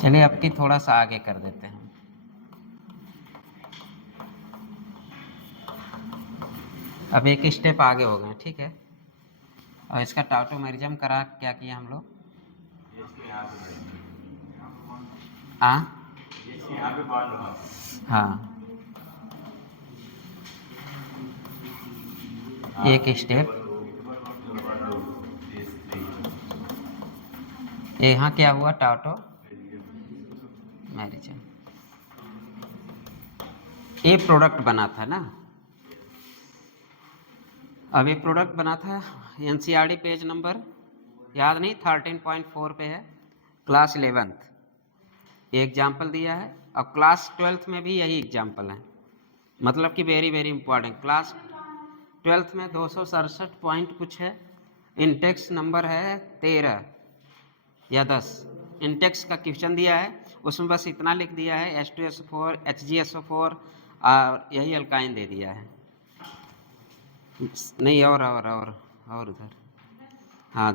चलिए अब की थोड़ा सा आगे कर देते हैं। अब एक स्टेप आगे हो गए, ठीक है। और इसका टाउटोमेरिज्म करा क्या किया हम लोग? हाँ, एक स्टेप यहाँ क्या हुआ? टाउटोमेरिज्म। ये प्रोडक्ट बना था ना। अब ये प्रोडक्ट बना था, एनसीईआरटी पेज नंबर याद नहीं, 13.4 पे है, क्लास 11th। ये एग्जाम्पल दिया है, और क्लास 12th में भी यही एग्जाम्पल है, मतलब कि very very important. Class 12th में 267 पॉइंट कुछ है, इंटेक्स नंबर है 13 या 10। इंटेक्स का क्वेश्चन दिया है, उसमें बस इतना लिख दिया है H2SO4 HgSO4 और यही अल्काइन दे दिया है। नहीं, और उधर, हाँ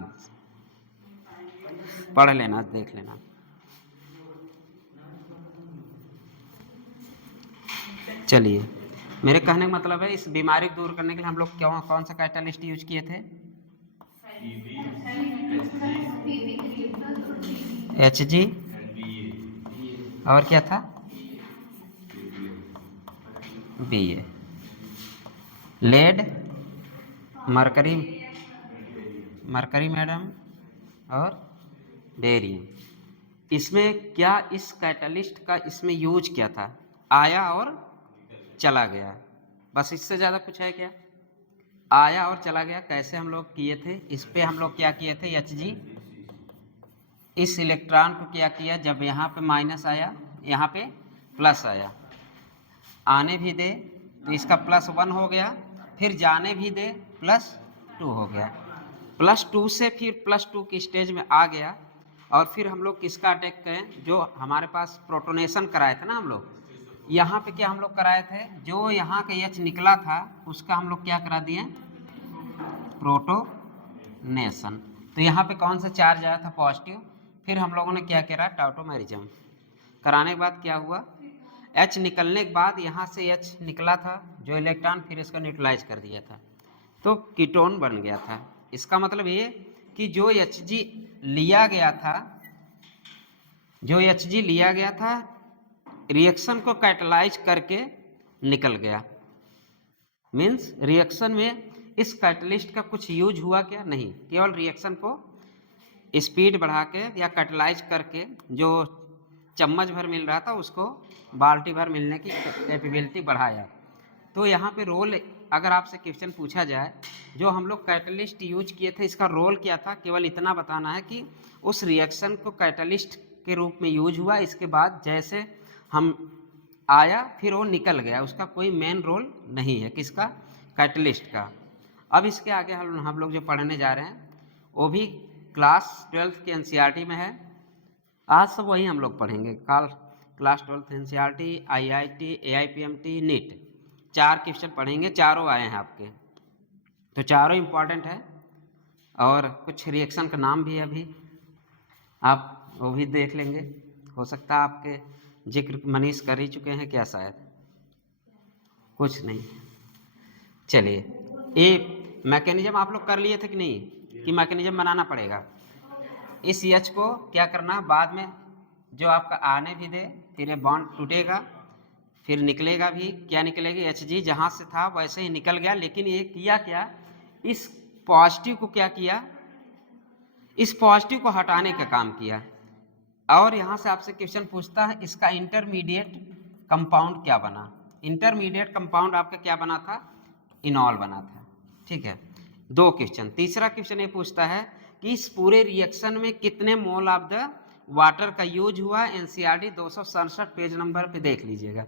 पढ़ लेना, देख लेना। चलिए, मेरे कहने का मतलब है इस बीमारी को दूर करने के लिए हम लोग कौन सा कैटालिस्ट यूज किए थे? Hg और क्या था? Ba, लेड, मरकरी मैडम और बेरियम। इसमें क्या, इस कैटालिस्ट का इसमें यूज क्या था? आया और चला गया, बस इससे ज़्यादा कुछ है क्या? आया और चला गया। कैसे हम लोग किए थे? इस पे हम लोग क्या किए थे? Hg, इस इलेक्ट्रॉन को क्या किया, जब यहाँ पे माइनस आया यहाँ पे प्लस आया, आने भी दे तो इसका +1 हो गया, फिर जाने भी दे +2 हो गया, +2 से फिर +2 की स्टेज में आ गया। और फिर हम लोग किसका अटैक करें? जो हमारे पास प्रोटोनेशन कराए थे ना हम लोग, यहाँ पे क्या हम लोग कराए थे? जो यहाँ का H निकला था उसका हम लोग क्या करा दिए? प्रोटोनेशन। तो यहाँ पे कौन सा चार्ज आया था? पॉजिटिव। फिर हम लोगों ने क्या करा? टाउटोमेरिज्म कराने के बाद क्या हुआ? H निकलने के बाद यहाँ से H निकला था जो इलेक्ट्रॉन, फिर इसको न्यूट्रलाइज कर दिया था, तो कीटोन बन गया था। इसका मतलब ये कि जो Hg लिया गया था, रिएक्शन को कैटलाइज करके निकल गया। मीन्स रिएक्शन में इस कैटलिस्ट का कुछ यूज हुआ क्या? नहीं, केवल रिएक्शन को स्पीड बढ़ा के या कैटलाइज करके जो चम्मच भर मिल रहा था उसको बाल्टी भर मिलने की कैपेबिलिटी बढ़ाया। तो यहाँ पे रोल, अगर आपसे क्वेश्चन पूछा जाए जो हम लोग कैटलिस्ट यूज किए थे इसका रोल क्या था, केवल इतना बताना है कि उस रिएक्शन को कैटलिस्ट के रूप में यूज हुआ, इसके बाद जैसे हम आया फिर वो निकल गया, उसका कोई मेन रोल नहीं है। किसका? कैटलिस्ट का। अब इसके आगे हम लोग जो पढ़ने जा रहे हैं वो भी क्लास 12th के एनसीईआरटी में है। आज सब वही हम लोग पढ़ेंगे। Class 12th NCERT, IIT, AIPMT, NEET, 4 question पढ़ेंगे, चारों आए हैं आपके, तो चारों इम्पॉर्टेंट है। और कुछ रिएक्शन का नाम भी है, अभी आप वो भी देख लेंगे, हो सकता है आपके जिक्र मनीष कर ही चुके हैं क्या, शायद कुछ नहीं। चलिए, ये मैकेनिज्म आप लोग कर लिए थे कि नहीं, कि मैकेनिज्म बनाना पड़ेगा? इस H को क्या करना, बाद में जो आपका आने भी दे, फिर ये बॉन्ड टूटेगा, फिर निकलेगा भी, क्या निकलेगी? Hg जहाँ से था वैसे ही निकल गया, लेकिन ये किया क्या, इस पॉजिटिव को क्या किया, इस पॉजिटिव को हटाने का काम किया। और यहाँ से आपसे क्वेश्चन पूछता है इसका इंटरमीडिएट कंपाउंड क्या बना? इंटरमीडिएट कंपाउंड आपका क्या बना था? इनॉल बना था, ठीक है। 2 क्वेश्चन। तीसरा क्वेश्चन ये पूछता है कि इस पूरे रिएक्शन में कितने मोल ऑफ द वाटर का यूज हुआ? एनसीईआरटी 267 पेज नंबर पे देख लीजिएगा,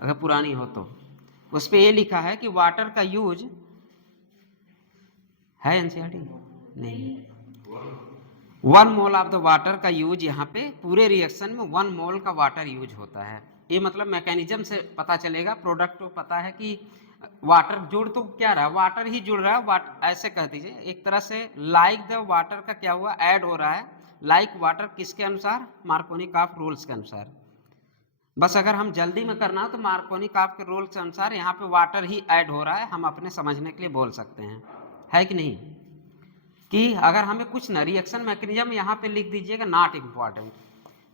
अगर पुरानी हो तो। उस पे ये लिखा है कि वाटर का यूज है, एनसीईआरटी नहीं, 1 मोल ऑफ द वाटर का यूज, यहाँ पे पूरे रिएक्शन में 1 मोल का वाटर यूज होता है। ये मतलब मैकेनिज्म से पता चलेगा, प्रोडक्ट को पता है कि वाटर जुड़ तो क्या रहा, वाटर ही जुड़ रहा है, वाटर ऐसे कह दीजिए एक तरह से। लाइक द वाटर का क्या हुआ, ऐड हो रहा है। लाइक वाटर किसके अनुसार, मार्कोनिकॉफ रूल्स के अनुसार। बस अगर हम जल्दी में करना हो तो मार्कोनिकॉफ के रूल के अनुसार यहाँ पे वाटर ही ऐड हो रहा है, हम अपने समझने के लिए बोल सकते हैं, है कि नहीं। कि अगर हमें कुछ ना रिएक्शन मैकेनिज्म यहाँ पे लिख दीजिएगा not important,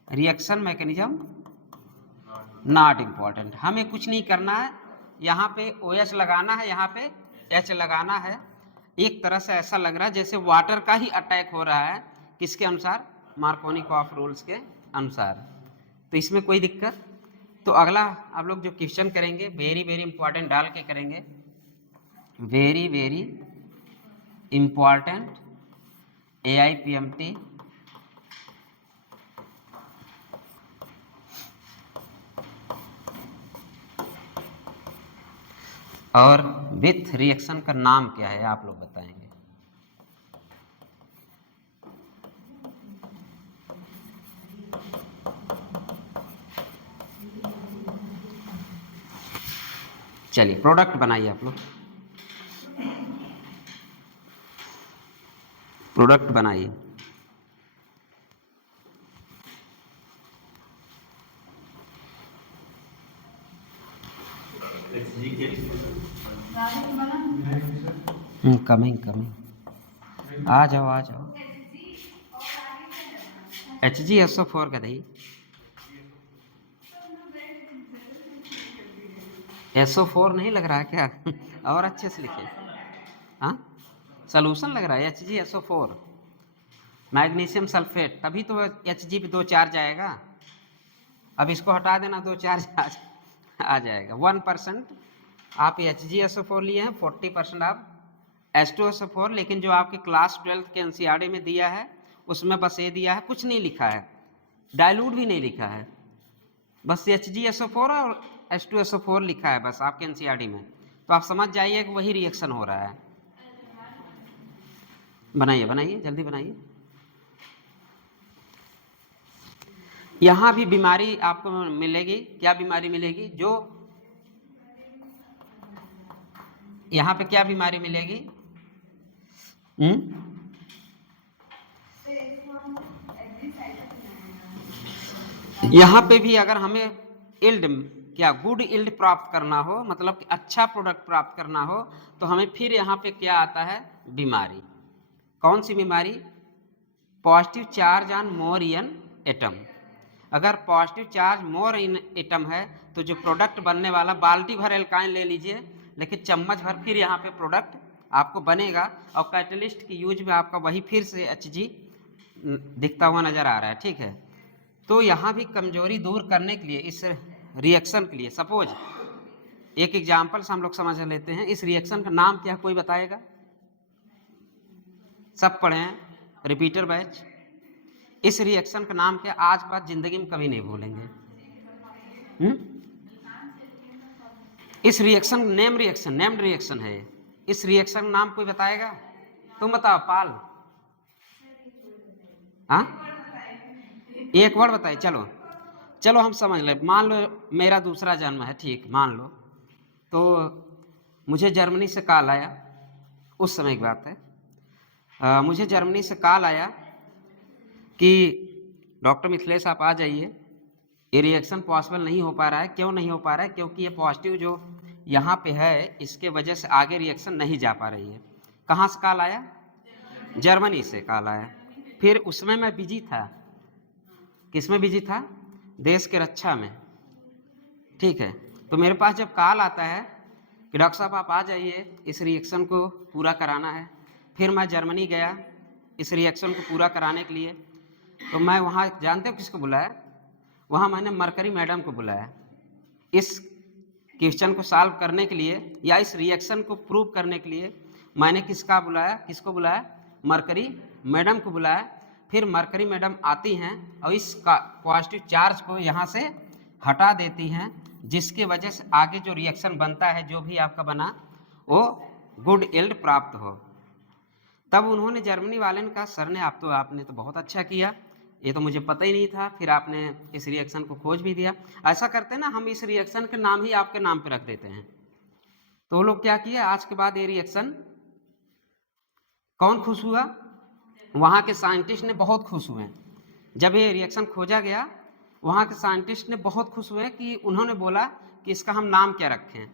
reaction mechanism not important, हमें कुछ नहीं करना है, यहाँ पे OH लगाना है, यहाँ पे H लगाना है। एक तरह से ऐसा लग रहा है जैसे वाटर का ही अटैक हो रहा है, किसके अनुसार, मार्कोनिकॉफ रूल्स के अनुसार। तो इसमें कोई दिक्कत। तो अगला आप लोग जो क्वेश्चन करेंगे वेरी वेरी इंपॉर्टेंट डाल के करेंगे, वेरी वेरी इंपॉर्टेंट AIPMT और विथ रिएक्शन का नाम क्या है आप लोग बताएंगे। चलिए प्रोडक्ट बनाइए आप लोग, प्रोडक्ट बनाइए। कमिंग कमिंग, आ जाओ आ जाओ। HgSO4 का दही, SO4 नहीं लग रहा है क्या और अच्छे से लिखे, हाँ सॉल्यूशन लग रहा है HgSO4, मैग्नीशियम सल्फेट, तभी तो Hg पे 2 चार्ज आएगा। अब इसको हटा देना, 2 चार्ज आ जाएगा। 1% आप HgSO4 लिए हैं, 40% आप H2SO4, लेकिन जो आपके क्लास 12 के NCERT में दिया है उसमें बस ये दिया है, कुछ नहीं लिखा है, डाइल्यूट भी नहीं लिखा है, बस HgSO4 और H2SO4 लिखा है बस आपके NCERT में। तो आप समझ जाइए कि वही रिएक्शन हो रहा है। बनाइए बनाइए जल्दी बनाइए। यहाँ भी बीमारी आपको मिलेगी, क्या बीमारी मिलेगी, जो यहाँ पे क्या बीमारी मिलेगी, यहाँ पे भी अगर हमें इल्ड क्या गुड इल्ड प्राप्त करना हो, मतलब कि अच्छा प्रोडक्ट प्राप्त करना हो, तो हमें फिर यहाँ पे क्या आता है, बीमारी। कौन सी बीमारी, positive charge on more in atom. अगर पॉजिटिव चार्ज मोर इन एटम है तो जो प्रोडक्ट बनने वाला, बाल्टी भर एल्काइन ले लीजिए लेकिन चम्मच भर फिर यहाँ पे प्रोडक्ट आपको बनेगा, और कैटलिस्ट की यूज में आपका वही फिर से Hg दिखता हुआ नजर आ रहा है, ठीक है। तो यहाँ भी कमजोरी दूर करने के लिए, इस रिएक्शन के लिए, सपोज एक एग्जाम्पल से हम लोग समझ लेते हैं, इस रिएक्शन का नाम क्या कोई बताएगा, सब पढ़े हैं, रिपीटर बैच। इस रिएक्शन का नाम क्या, आज के बाद जिंदगी में कभी नहीं भूलेंगे। इस रिएक्शन नेम्ड रिएक्शन है, इस रिएक्शन का नाम कोई बताएगा, तुम बताओ पाल, हाँ एक वर्ड बताइए। चलो चलो हम समझ ले, मान लो मेरा दूसरा जन्म है, ठीक मान लो, तो मुझे जर्मनी से कॉल आया, उस समय की बात है, मुझे जर्मनी से कॉल आया कि डॉक्टर मिथिलेश आप आ जाइए, ये रिएक्शन पॉसिबल नहीं हो पा रहा है। क्यों नहीं हो पा रहा है, क्योंकि ये पॉजिटिव जो यहाँ पे है इसके वजह से आगे रिएक्शन नहीं जा पा रही है। कहाँ से कॉल आया, जर्मनी से कॉल आया। फिर उसमें मैं बिजी था, किसमें बिजी था, देश के रक्षा में, ठीक है। तो मेरे पास जब कॉल आता है कि डॉक्टर साहब आप आ जाइए, इस रिएक्शन को पूरा कराना है, फिर मैं जर्मनी गया इस रिएक्शन को पूरा कराने के लिए। तो मैं वहाँ, जानते हो किसको बुलाया, वहाँ मैंने मरकरी मैडम को बुलाया इस क्वेश्चन को सॉल्व करने के लिए, या इस रिएक्शन को प्रूव करने के लिए मैंने किसको बुलाया, मरकरी मैडम को बुलाया। फिर मरकरी मैडम आती हैं और इस पॉजिटिव चार्ज को यहाँ से हटा देती हैं, जिसके वजह से आगे जो रिएक्शन बनता है, जो भी आपका बना, वो गुड इल्ड प्राप्त हो। तब उन्होंने, जर्मनी वाले ने कहा, सर ने आपने तो बहुत अच्छा किया, ये तो मुझे पता ही नहीं था, फिर आपने इस रिएक्शन को खोज भी दिया। ऐसा करते हैं ना हम, इस रिएक्शन के नाम ही आपके नाम पे रख देते हैं, तो वो लोग क्या किए, आज के बाद ये रिएक्शन, कौन खुश हुआ, वहाँ के साइंटिस्ट ने बहुत खुश हुए। जब ये रिएक्शन खोजा गया, वहाँ के साइंटिस्ट ने बहुत खुश हुए कि उन्होंने बोला कि इसका हम नाम क्या रखें।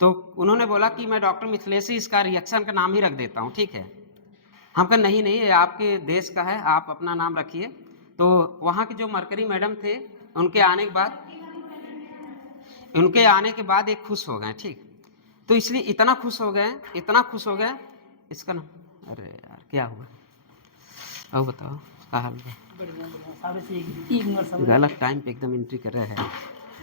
तो उन्होंने बोला कि मैं डॉक्टर मिथिलेशी इसका रिएक्शन का नाम ही रख देता हूँ, ठीक है। हम कहा नहीं नहीं, ये आपके देश का है, आप अपना नाम रखिए। तो वहाँ के जो मरकरी मैडम थे, उनके आने के बाद एक खुश हो गए, ठीक। तो इसलिए इतना खुश हो गए, इसका नाम, अरे यार क्या हुआ, अब बताओ क्या हाल है। गलत टाइम पे एकदम एंट्री कर रहे हैं,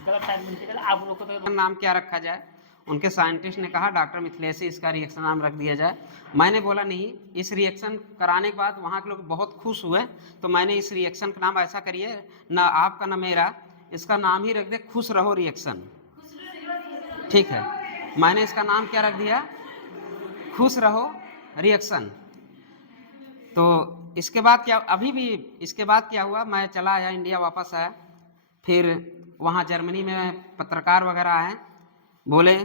गलत टाइम एंट्री कर, आप लोग को तो नाम क्या रखा जाए। उनके साइंटिस्ट ने कहा डॉक्टर मिथिलेशी इसका रिएक्शन नाम रख दिया जाए। मैंने बोला नहीं, इस रिएक्शन कराने के बाद वहाँ के लोग बहुत खुश हुए, तो मैंने इस रिएक्शन का नाम ऐसा करिए, ना आपका ना मेरा, इसका नाम ही रख दे खुश रहो रिएक्शन, ठीक है। मैंने इसका नाम क्या रख दिया, खुश रहो रिएक्शन। तो इसके बाद क्या, अभी भी इसके बाद क्या हुआ, मैं चला आया इंडिया, वापस आया, फिर वहाँ जर्मनी में पत्रकार वगैरह आए, बोले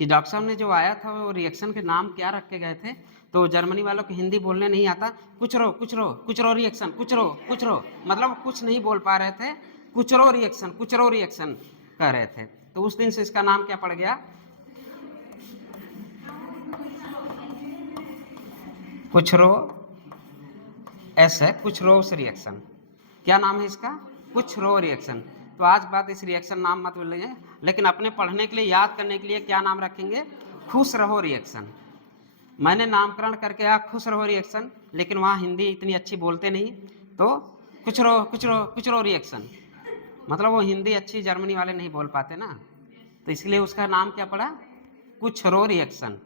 कि डॉक्टर साहब ने जो आया था वो रिएक्शन के नाम क्या रख के गए थे। तो जर्मनी वालों को हिंदी बोलने नहीं आता, कुछ रो रिएक्शन, कुछ रो, मतलब कुछ नहीं बोल पा रहे थे, कुछ रो रिएक्शन कह रहे थे। तो उस दिन से इसका नाम क्या पड़ गया, कुछ रो, एस है, कुछ रोस रिएक्शन। क्या नाम है इसका, कुछ रो रिएक्शन। तो आज बात इस रिएक्शन नाम मत बोलिए, लेकिन अपने पढ़ने के लिए, याद करने के लिए क्या नाम रखेंगे, खुश रहो रिएक्शन। मैंने नामकरण करके आया खुश रहो रिएक्शन, लेकिन वहाँ हिंदी इतनी अच्छी बोलते नहीं, तो कुछ रो रिएक्शन, मतलब वो हिंदी अच्छी जर्मनी वाले नहीं बोल पाते ना, तो इसलिए उसका नाम क्या पड़ा, कुछ रो रिएक्शन।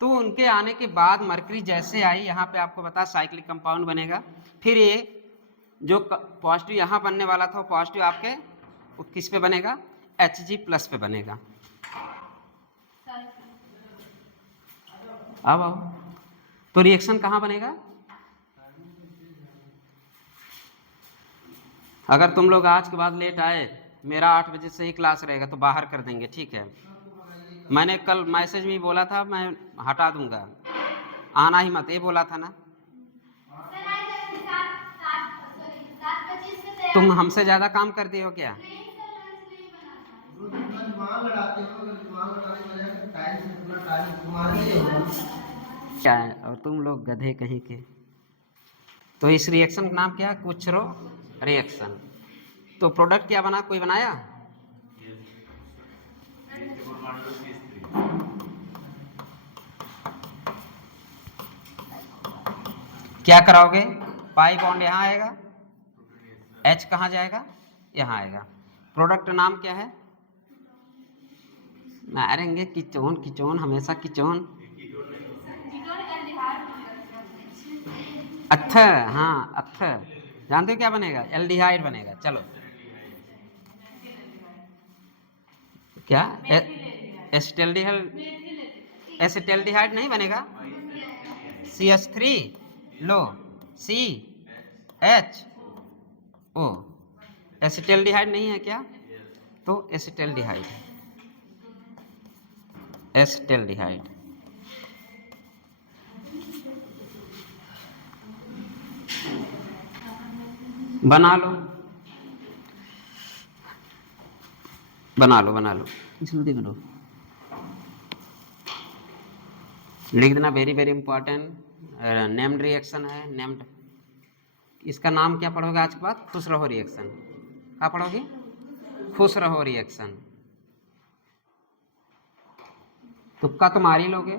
तो उनके आने के बाद मरकरी जैसे आई, यहाँ पे आपको बता साइक्लिक कंपाउंड बनेगा, फिर ये जो पॉजिटिव यहाँ बनने वाला था, वो पॉजिटिव आपके वो किस पे बनेगा, Hg+ पे बनेगा। अब आओ, तो रिएक्शन कहाँ बनेगा, अगर तुम लोग आज के बाद लेट आए, मेरा 8 बजे से ही क्लास रहेगा, तो बाहर कर देंगे, ठीक है। मैंने कल मैसेज में बोला था मैं हटा दूंगा, आना ही मत, ये बोला था ना। तुम हमसे ज्यादा काम करती हो क्या, क्या है, और तुम लोग गधे कहीं के। तो इस रिएक्शन का नाम क्या है, कुछ रो रिएक्शन। तो प्रोडक्ट क्या बना, कोई बनाया, क्या कराओगे, पाई बॉन्ड यहाँ आएगा, H कहाँ जाएगा, यहाँ आएगा। प्रोडक्ट नाम क्या है, मारेंगे किचोन हमेशा किचोन, हाँ जानते हो क्या बनेगा, एल्डिहाइड बनेगा। चलो क्या, एसिटेल्डिहाइड नहीं बनेगा, CH3 लो, CHO, एसिटेल्डिहाइड नहीं है क्या, तो एसिटेल्डिहाइड बना लो जल्दी करो, लिख देना, very very important. Named reaction है, नेम्ड, इसका नाम क्या पढ़ोगे आज के बाद, खुश रहो रिएक्शन। क्या पढ़ोगे, खुश रहो रिएक्शन। तुक्का तो मार ही लोगे,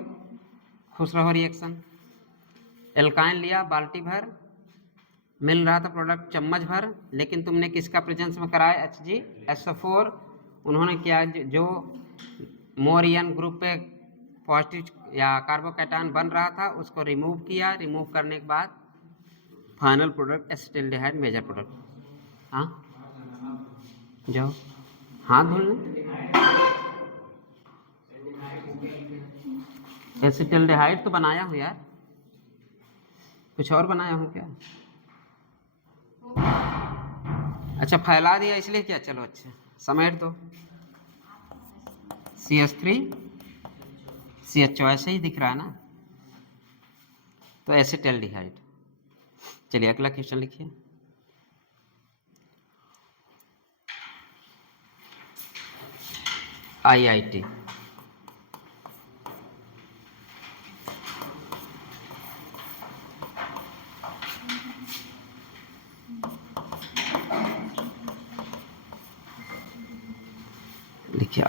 खुश रहो रिएक्शन। एल्काइन लिया बाल्टी भर, मिल रहा था प्रोडक्ट चम्मच भर, लेकिन तुमने किसका प्रेजेंस में कराया, HgSO4। उन्होंने किया, जो मोरियन ग्रुप पे पॉजिटिव या कार्बोकैटायन बन रहा था उसको रिमूव किया, रिमूव करने के बाद final product acetaldehyde major product. हाँ जाओ हाथ धुलने, एसिटाल्डिहाइड तो बनाया हूँ यार, कुछ और बनाया हूँ क्या, अच्छा फैला दिया इसलिए क्या, चलो अच्छा समेट दो, CH3 CHO, ऐसे ही दिख रहा है ना, तो एसिटाल्डिहाइड। चलिए अगला क्वेश्चन लिखिए। IIT, लिखिए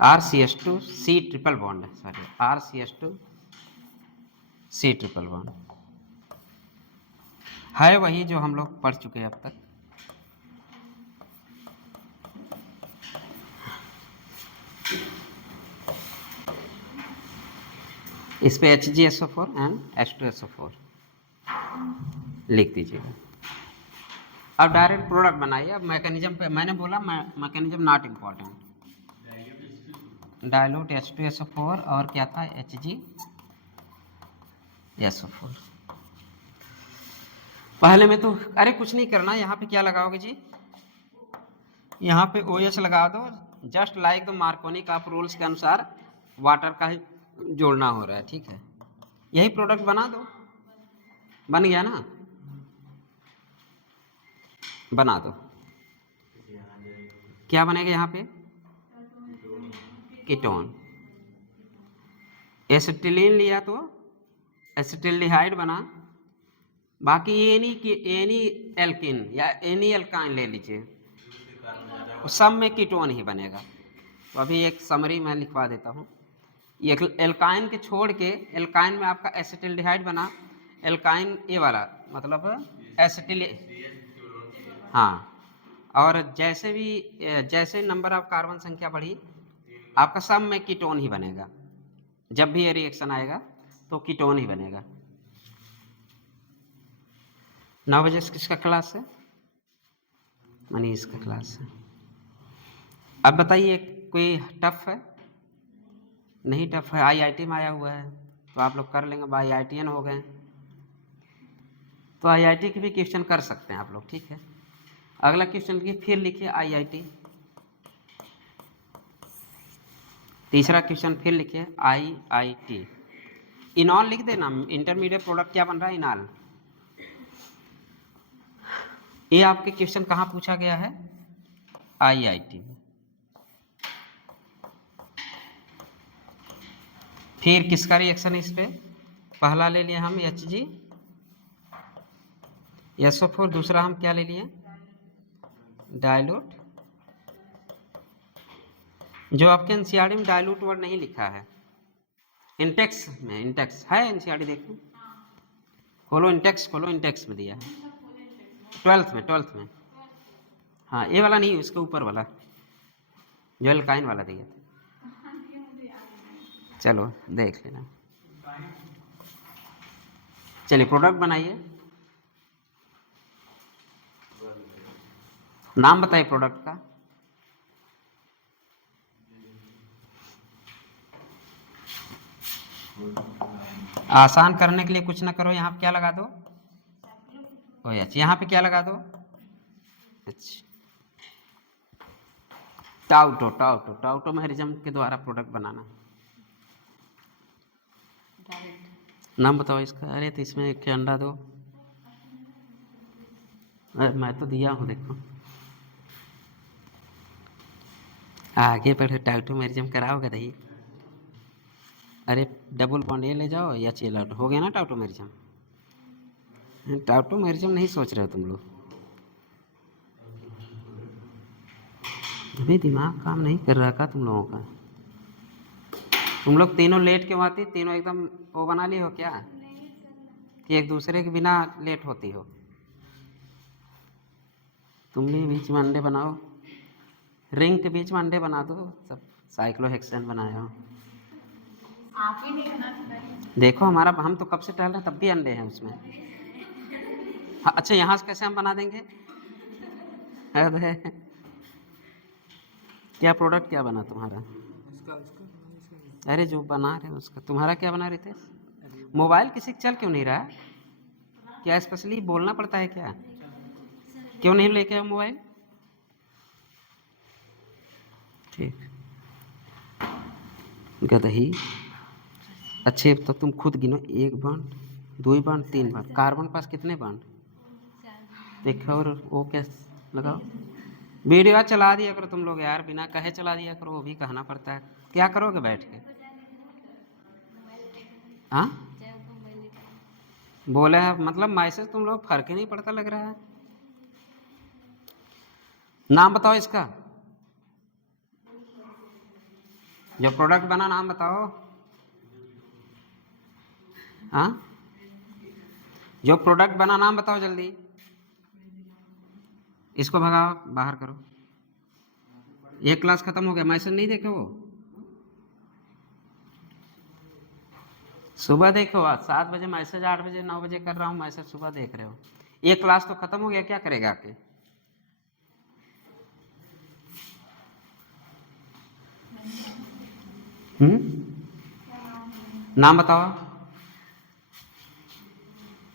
RCH2 C ट्रिपल बॉन्ड है, sorry RCH2 C triple bond है, वही जो हम लोग पढ़ चुके हैं अब तक। इस पे HgSO4 एंड H2SO4 लिख दीजिएगा। अब डायरेक्ट प्रोडक्ट बनाइए। अब मैकेनिज्म पे मैंने बोला mechanism not important. Dilute H2SO4 और क्या था HgSO4। पहले में तो अरे कुछ नहीं करना, यहाँ पे क्या लगाओगे जी, यहाँ पे OH लगा दो, जस्ट लाइक द मार्कोनी का रूल्स के अनुसार वाटर का ही जोड़ना हो रहा है, ठीक है। यही प्रोडक्ट बना दो, बन गया ना, बना दो। क्या बनेगा यहाँ पे, कीटोन। एसिटिलीन लिया तो एसिटिल्डिहाइड बना, बाकी एनी एल्किन या एनी एल्काइन ले लीजिए, सब में कीटोन ही बनेगा। तो अभी एक समरी मैं लिखवा देता हूँ। ये एल्काइन के छोड़ के, एल्काइन में आपका एसिटिल्डिहाइड बना, एल्काइन ये वाला मतलब एसिटिल, हाँ। और जैसे नंबर ऑफ कार्बन संख्या बढ़ी, आपका सब में कीटोन ही बनेगा। जब भी ये रिएक्शन आएगा तो कीटोन ही बनेगा। 9 बजे से किसका क्लास है, मनीष का क्लास है। अब बताइए कोई टफ है, नहीं टफ है, IIT में आया हुआ है तो आप लोग कर लेंगे, IITian हो गए तो IIT के भी क्वेश्चन कर सकते हैं आप लोग, ठीक है। अगला क्वेश्चन लिखिए, फिर लिखिए IIT। तीसरा क्वेश्चन फिर लिखिए IIT। इनॉल लिख देना, इंटरमीडिएट प्रोडक्ट क्या बन रहा है, इनॉल। ये आपके क्वेश्चन कहाँ पूछा गया है, IIT में। फिर किसका रिएक्शन है इस पे, पहला ले लिए हम HgSO4, दूसरा हम क्या ले लिए, डायलूट। जो आपके एनसीईआरटी में डायलूट वर्ड नहीं लिखा है, इंटेक्स में, इंटेक्स है एनसीईआरटी, देखो खोलो इंटेक्स, खोलो इंटेक्स में दिया है 12th में। हाँ ये वाला नहीं, उसके ऊपर वाला जो एल्काइन वाला दिया था, चलो देख लेना। चलिए प्रोडक्ट बनाइए, नाम बताइए प्रोडक्ट का। आसान करने के लिए कुछ ना करो, यहाँ पे क्या लगा दो, OH, यहाँ पे क्या लगा दो, टाउटोमेरिज्म के द्वारा प्रोडक्ट बनाना। नाम बताओ इसका। अरे तो इसमें एक अंडा दो, अरे मैं तो दिया हूँ देखो, आगे बढ़े टाउटोमेरिज्म कराओगे दही। अरे डबल बॉन्ड ये ले जाओ या चेल आउट, हो गया ना टाउटोमेरिज्म। टाउटोमेरिज्म नहीं सोच रहे हो तुम लोग, अभी दिमाग काम नहीं कर रहा का तुम लोगों का। तुम लोग तीनों लेट क्यों आती, तीनों एकदम वो बना ली हो क्या, कि एक दूसरे के बिना लेट होती हो। तुम भी बीच में अंडे बनाओ, रिंग के बीच में अंडे बना दो, सब साइक्लोहेक्सेन बनाए हो। आप ही नहीं बना, देखो हमारा, हम तो कब से टहल रहे हैं तब भी अंडे हैं उसमें। हाँ अच्छा, यहाँ से कैसे हम बना देंगे, अरे क्या प्रोडक्ट क्या बना तुम्हारा, अरे जो बना रहे उसका, तुम्हारा क्या बना रहे थे। मोबाइल किसी चल क्यों नहीं रहा है, क्या स्पेशली बोलना पड़ता है क्या, क्यों नहीं लेके आओ मोबाइल, ठीक। गदही। अच्छे तो तुम खुद गिनो, 1 बॉन्ड, 2 बॉन्ड, 3 बॉन्ड। कार्बन पास कितने बॉन्ड देखो, और वो कैसे लगाओ। वीडियो चला दिया करो तुम लोग यार, बिना कहे चला दिया करो, वो भी कहना पड़ता है। क्या करोगे बैठ के? हाँ बोले है मतलब मैसेज तुम लोग फर्क ही नहीं पड़ता लग रहा है। नाम बताओ इसका, जो प्रोडक्ट बना नाम बताओ। हाँ जो प्रोडक्ट बना नाम बताओ जल्दी। इसको भगाओ, बाहर करो। एक क्लास खत्म हो गया, मैसेज नहीं देखे वो? सुबह देखो, 7 बजे मैसेज, 8 बजे 9 बजे कर रहा हूँ मैसेज, सुबह देख रहे हो। एक क्लास तो खत्म हो गया, क्या करेगा आके? नाम बताओ।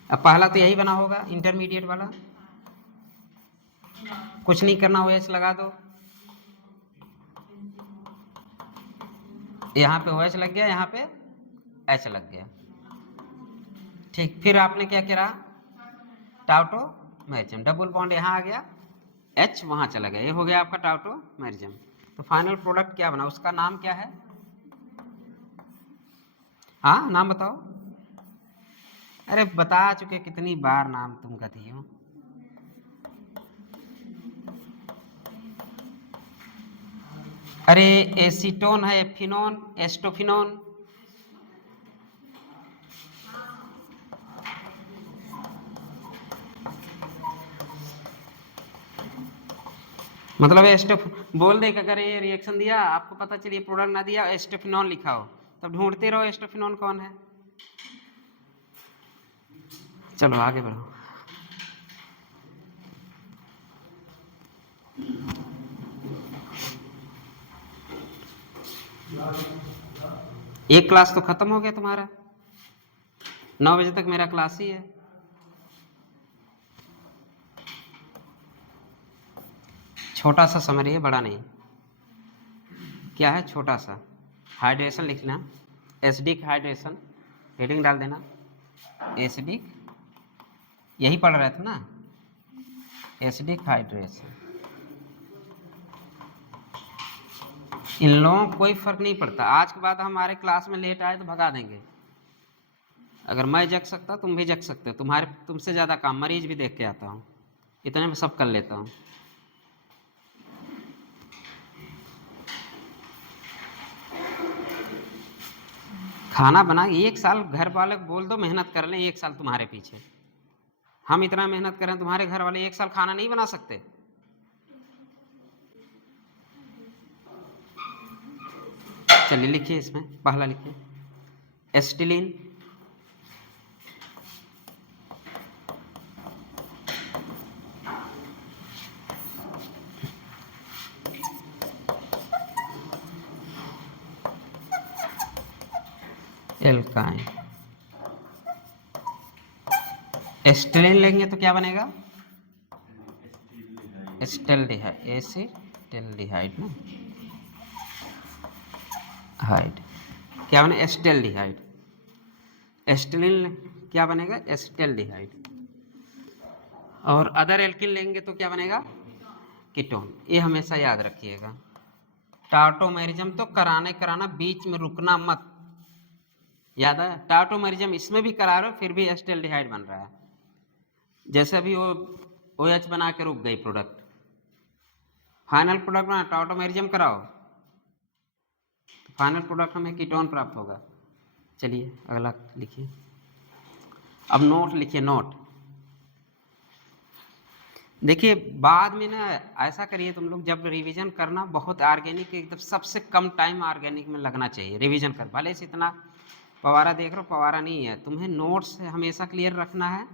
अब पहला तो यही बना होगा, इंटरमीडिएट वाला। कुछ नहीं करना, OH लगा दो। यहाँ पे OH लग गया, यहाँ पे H लग गया। ठीक, फिर आपने क्या करा? टाउटो मैरिजम, डबल बॉन्ड यहाँ आ गया, H वहाँ चला गया, ये हो गया आपका टाउटो मैरिजम। तो फाइनल प्रोडक्ट क्या बना, उसका नाम क्या है? हाँ नाम बताओ। अरे बता चुके कितनी बार नाम तुम कहती हो। अरे एसीटोन है, फिनोन, एस्टोफिनोन। मतलब एस्टोफ बोल दे कि अगर ये रिएक्शन दिया, आपको पता चलिए प्रोडक्ट ना दिया, एस्टोफिनोन लिखा हो, तब ढूंढते रहो एस्टोफिनोन कौन है। चलो आगे बढ़ो। एक क्लास तो खत्म हो गया तुम्हारा, 9 बजे तक मेरा क्लास ही है। छोटा सा समरी है, बड़ा नहीं। क्या है छोटा सा? हाइड्रेशन लिखना, एसिडिक हाइड्रेशन, हेडिंग डाल देना एसिडिक, यही पढ़ रहे थे ना, एसिडिक हाइड्रेशन। इन लोगों को कोई फर्क नहीं पड़ता, आज के बाद हमारे क्लास में लेट आए तो भगा देंगे। अगर मैं जग सकता तुम भी जग सकते हो, तुमसे ज़्यादा काम मरीज भी देख के आता हूँ, इतने में सब कर लेता हूँ। खाना बना 1 साल, घर वाले बोल दो मेहनत कर लें 1 साल तुम्हारे पीछे, हम इतना मेहनत करें, तुम्हारे घर वाले 1 साल खाना नहीं बना सकते? चलिए लिखिए, इसमें पहला लिखिए एस्टिलीन, एल्काइन। एस्टिलीन लेंगे तो क्या बनेगा? एस्टेल्डिहाइड, एसिटेल्डिहाइड ना, हाइड क्या बने? एस्टेल्डिहाइड। एस्टिलीन क्या बनेगा? एस्टेल्डिहाइड। और अदर एल्किन लेंगे तो क्या बनेगा? कीटोन। ये हमेशा याद रखिएगा। टार्टोमेरिज्म तो कराना, बीच में रुकना मत, याद है? टार्टोमेरिज्म इसमें भी करा रहे हो, फिर भी एस्टेल्डिहाइड बन रहा है। जैसे अभी वो OH बना के रुक गई प्रोडक्ट, फाइनल प्रोडक्ट बना, टार्टोमेरिज्म कराओ, फाइनल प्रोडक्ट हमें कीटोन प्राप्त होगा। चलिए अगला लिखिए। अब नोट लिखिए, नोट। देखिए बाद में ना ऐसा करिए तुम लोग, जब रिवीजन करना बहुत ऑर्गेनिक, एकदम सबसे कम टाइम ऑर्गेनिक में लगना चाहिए रिवीजन कर, भले से इतना पवारा देख रहे हो, पवारा नहीं है, तुम्हें नोट्स हमेशा क्लियर रखना है।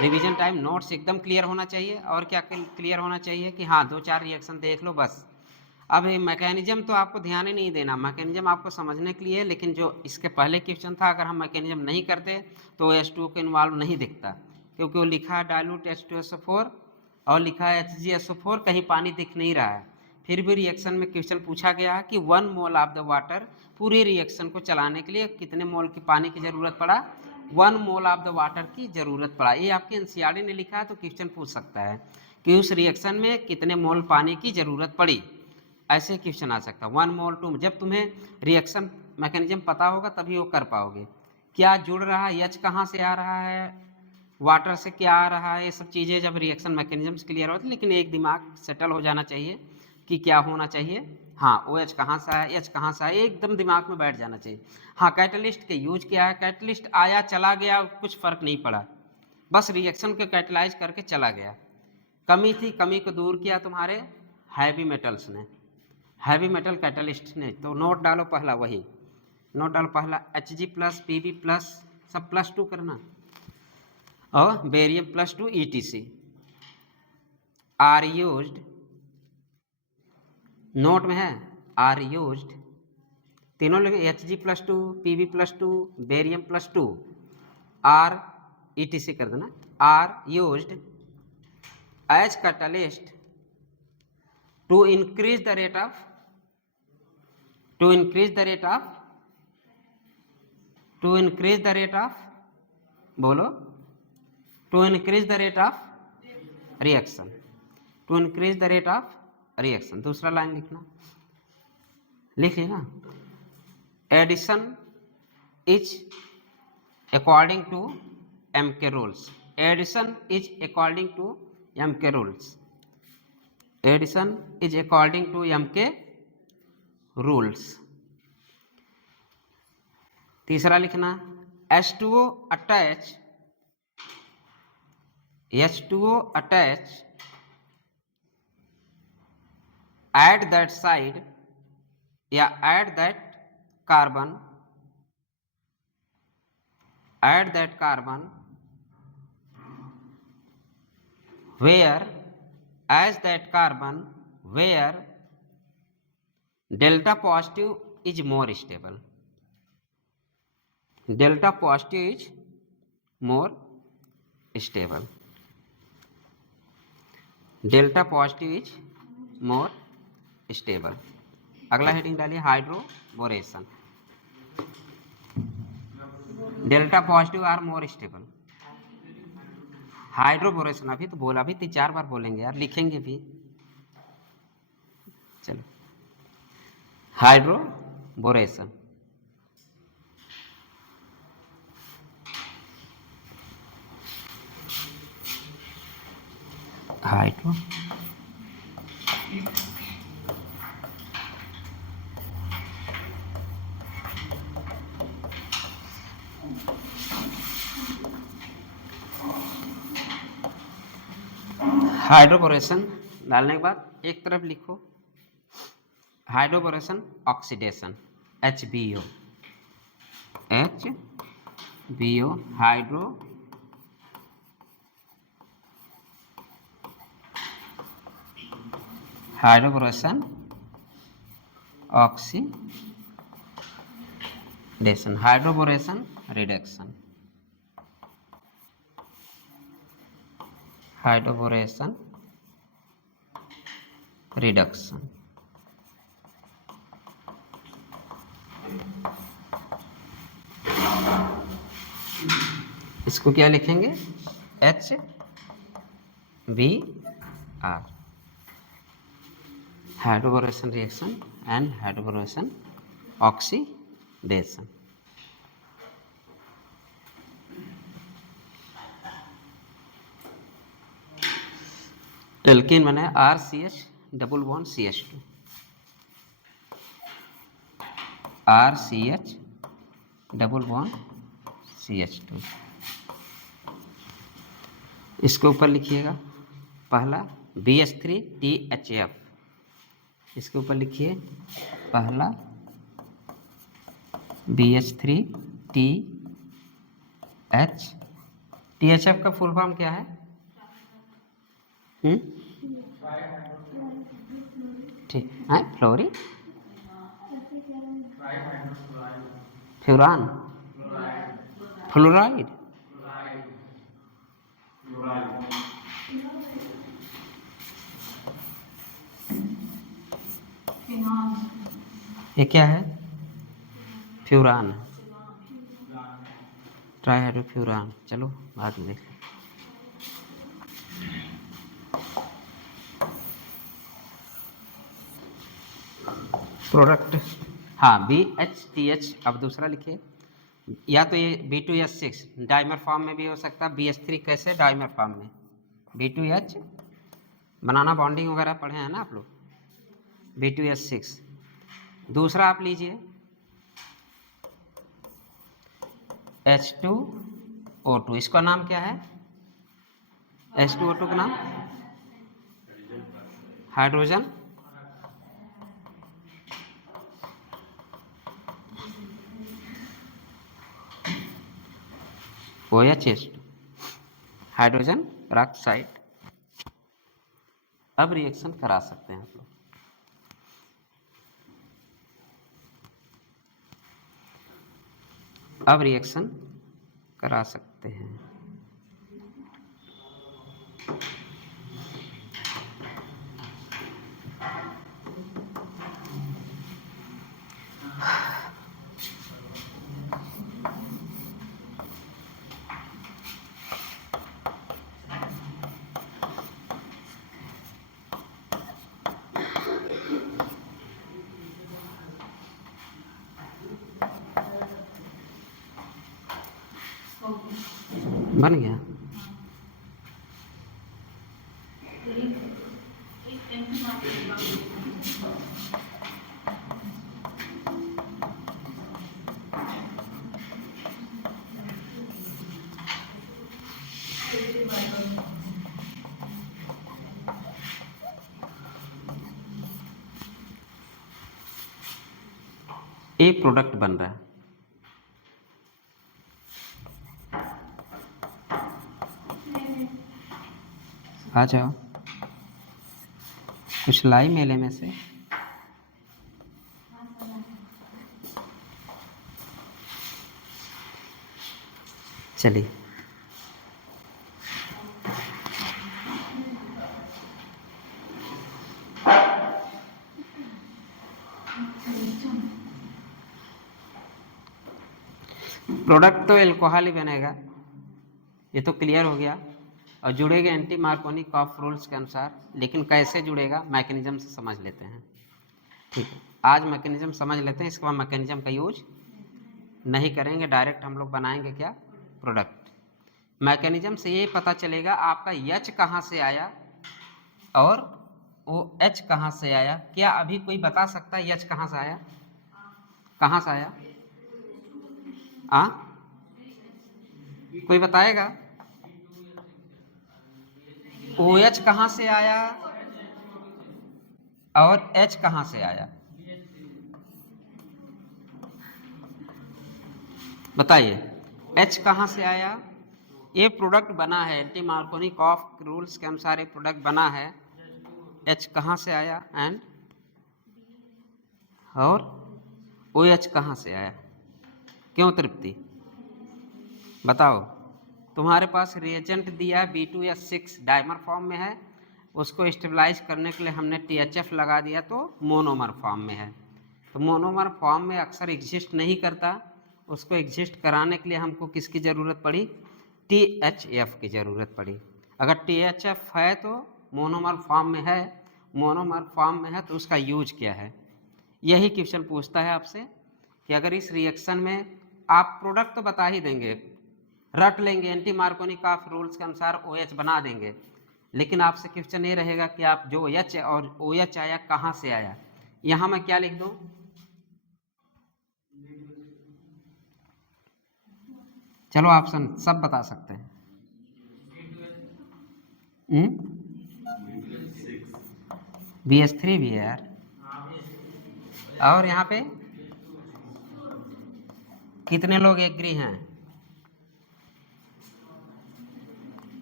रिवीजन टाइम नोट्स एकदम क्लियर होना चाहिए, और क्या क्लियर होना चाहिए कि हाँ 2-4 रिएक्शन देख लो बस। अब ये मैकेनिज्म तो आपको ध्यान ही नहीं देना, मैकेनिज्म आपको समझने के लिए, लेकिन जो इसके पहले क्वेश्चन था, अगर हम मैकेनिज्म नहीं करते तो H2O को इन्वॉल्व नहीं दिखता, क्योंकि वो लिखा है डाइल्यूट H2SO4 और लिखा है HgSO4, कहीं पानी दिख नहीं रहा है, फिर भी रिएक्शन में क्वेश्चन पूछा गया है कि 1 मोल ऑफ द वाटर, पूरे रिएक्शन को चलाने के लिए कितने मोल की पानी की जरूरत पड़ा, 1 मोल ऑफ द वाटर की जरूरत पड़ा। ये आपके एनसीईआरटी ने लिखा है, तो क्वेश्चन पूछ सकता है कि उस रिएक्शन में कितने मोल पानी की जरूरत पड़ी, ऐसे क्वेश्चन आ सकता है। 1 मोल 2, जब तुम्हें रिएक्शन मैकेनिज्म पता होगा तभी वो कर पाओगे। क्या जुड़ रहा है, एच कहाँ से आ रहा है, वाटर से क्या आ रहा है, ये सब चीज़ें जब रिएक्शन मैकेनिज्म क्लियर होती है। लेकिन एक दिमाग सेटल हो जाना चाहिए कि क्या होना चाहिए, हाँ ओ एच कहाँ से आया, एच कहाँ से आया, एकदम दिमाग में बैठ जाना चाहिए। हाँ कैटलिस्ट के यूज क्या है, कैटलिस्ट आया चला गया, कुछ फर्क नहीं पड़ा, बस रिएक्शन को कैटलाइज करके चला गया। कमी थी, कमी को दूर किया तुम्हारे हैवी मेटल्स ने, हैवी मेटल कैटलिस्ट ने। तो नोट डालो पहला, वही नोट डालो पहला Hg प्लस Pb प्लस, सब +2 करना, और barium +2 ETC are used, note में है आर यूज्ड, तीनों लोग Hg +2 Pb +2 barium +2 are ETC कर देना, are used as catalyst to increase the rate of, to increase the rate of, to increase the rate of, बोलो, to increase the rate of reaction, to increase the rate of reaction. दूसरा line लिखना, लिख लेना, addition is according to MK rules, addition is according to MK rules, addition is according to MK rules. तीसरा लिखना, H2O attach, H2O attach at that side या at that carbon, at that carbon where, as that carbon where delta positive is more stable, delta positive is more stable, delta positive is more stable. अगला heading डालिए hydroboration, delta positive are more stable, hydroboration अभी तो बोला, अभी 3-4 बार बोलेंगे यार, लिखेंगे भी, चलो हाइड्रोबोरेशन, हाइड्रो हाइड्रोबोरेशन डालने के बाद एक तरफ लिखो hydroboration oxidation, HBO, HBO hydro hydroboration oxidation, hydroboration reduction, hydroboration reduction. इसको क्या लिखेंगे, HBr, hydroboration reaction and hydroboration oxidation. Alkene बना है RCH double bond CH2, RCH double bond CH2। इसके ऊपर लिखिएगा पहला BH3THF, इसके ऊपर लिखिए पहला BH3TH, THF का फुल फॉर्म क्या है, ठीक है, फ्लोरी फ्यूरान फ्लोराइड, ये क्या है? फ्यूरान, ट्राइहाइड्रोफ्यूरान। चलो बाद में देख लें। प्रोडक्ट, हाँ BHTH। अब दूसरा लिखिए, या तो ये B2H6 डाइमर फॉर्म में भी हो सकता है। BH3 कैसे? डाइमर फॉर्म में। B2H बनाना बॉन्डिंग वगैरह पढ़े हैं ना आप लोग। B2H6। दूसरा आप लीजिए H2O2। इसका नाम क्या है? H2O2 का नाम हाइड्रोजन OH, हाइड्रोजन पेरोक्साइड। अब रिएक्शन करा सकते हैं आप लोग। अब रिएक्शन करा सकते हैं। बन गया। एक प्रोडक्ट बन रहा है। आ जाओ, कुछ लाई मेले में से। चलिए, प्रोडक्ट तो एल्कोहल ही बनेगा, ये तो क्लियर हो गया। और जुड़ेगा एंटी मार्कोनी कॉफ रूल्स के अनुसार। लेकिन कैसे जुड़ेगा, मैकेनिज्म से समझ लेते हैं। ठीक है, आज मैकेनिज्म समझ लेते हैं, इसके बाद मैकेनिज्म का यूज नहीं करेंगे। डायरेक्ट हम लोग बनाएंगे क्या? प्रोडक्ट। मैकेनिज्म से ये पता चलेगा आपका H कहाँ से आया और OH कहाँ से आया। क्या अभी कोई बता सकता है H कहाँ से आया? कहाँ से आया? कोई बताएगा? OH कहाँ से आया और H कहाँ से आया? बताइए, H कहाँ से आया? ये प्रोडक्ट बना है एंटी मार्कोनी कॉफ रूल्स के अनुसार, ये प्रोडक्ट बना है। H कहाँ से आया एंड और OH कहाँ से आया? क्यों तृप्ति, बताओ। तुम्हारे पास रिएजेंट दिया है B2H6 डाइमर फॉर्म में है, उसको स्टेबलाइज करने के लिए हमने THF लगा दिया तो मोनोमर फॉर्म में है। तो मोनोमर फॉर्म में अक्सर एग्जिस्ट नहीं करता, उसको एग्जिस्ट कराने के लिए हमको किसकी ज़रूरत पड़ी? THF की ज़रूरत पड़ी। अगर THF है तो मोनोमर फॉर्म में है, मोनोमर फॉर्म में है तो उसका यूज क्या है। यही क्वेश्चन पूछता है आपसे कि अगर इस रिएक्शन में आप प्रोडक्ट तो बता ही देंगे, रट लेंगे, एंटी मार्कोनी कॉफ रूल्स के अनुसार OH बना देंगे, लेकिन आपसे क्वेश्चन ये रहेगा कि आप जो H और OH आया कहाँ से आया। यहाँ मैं क्या लिख दूँ? चलो ऑप्शन सब बता सकते हैं। BH3 भी है यार। और यहाँ पे कितने लोग एग्री हैं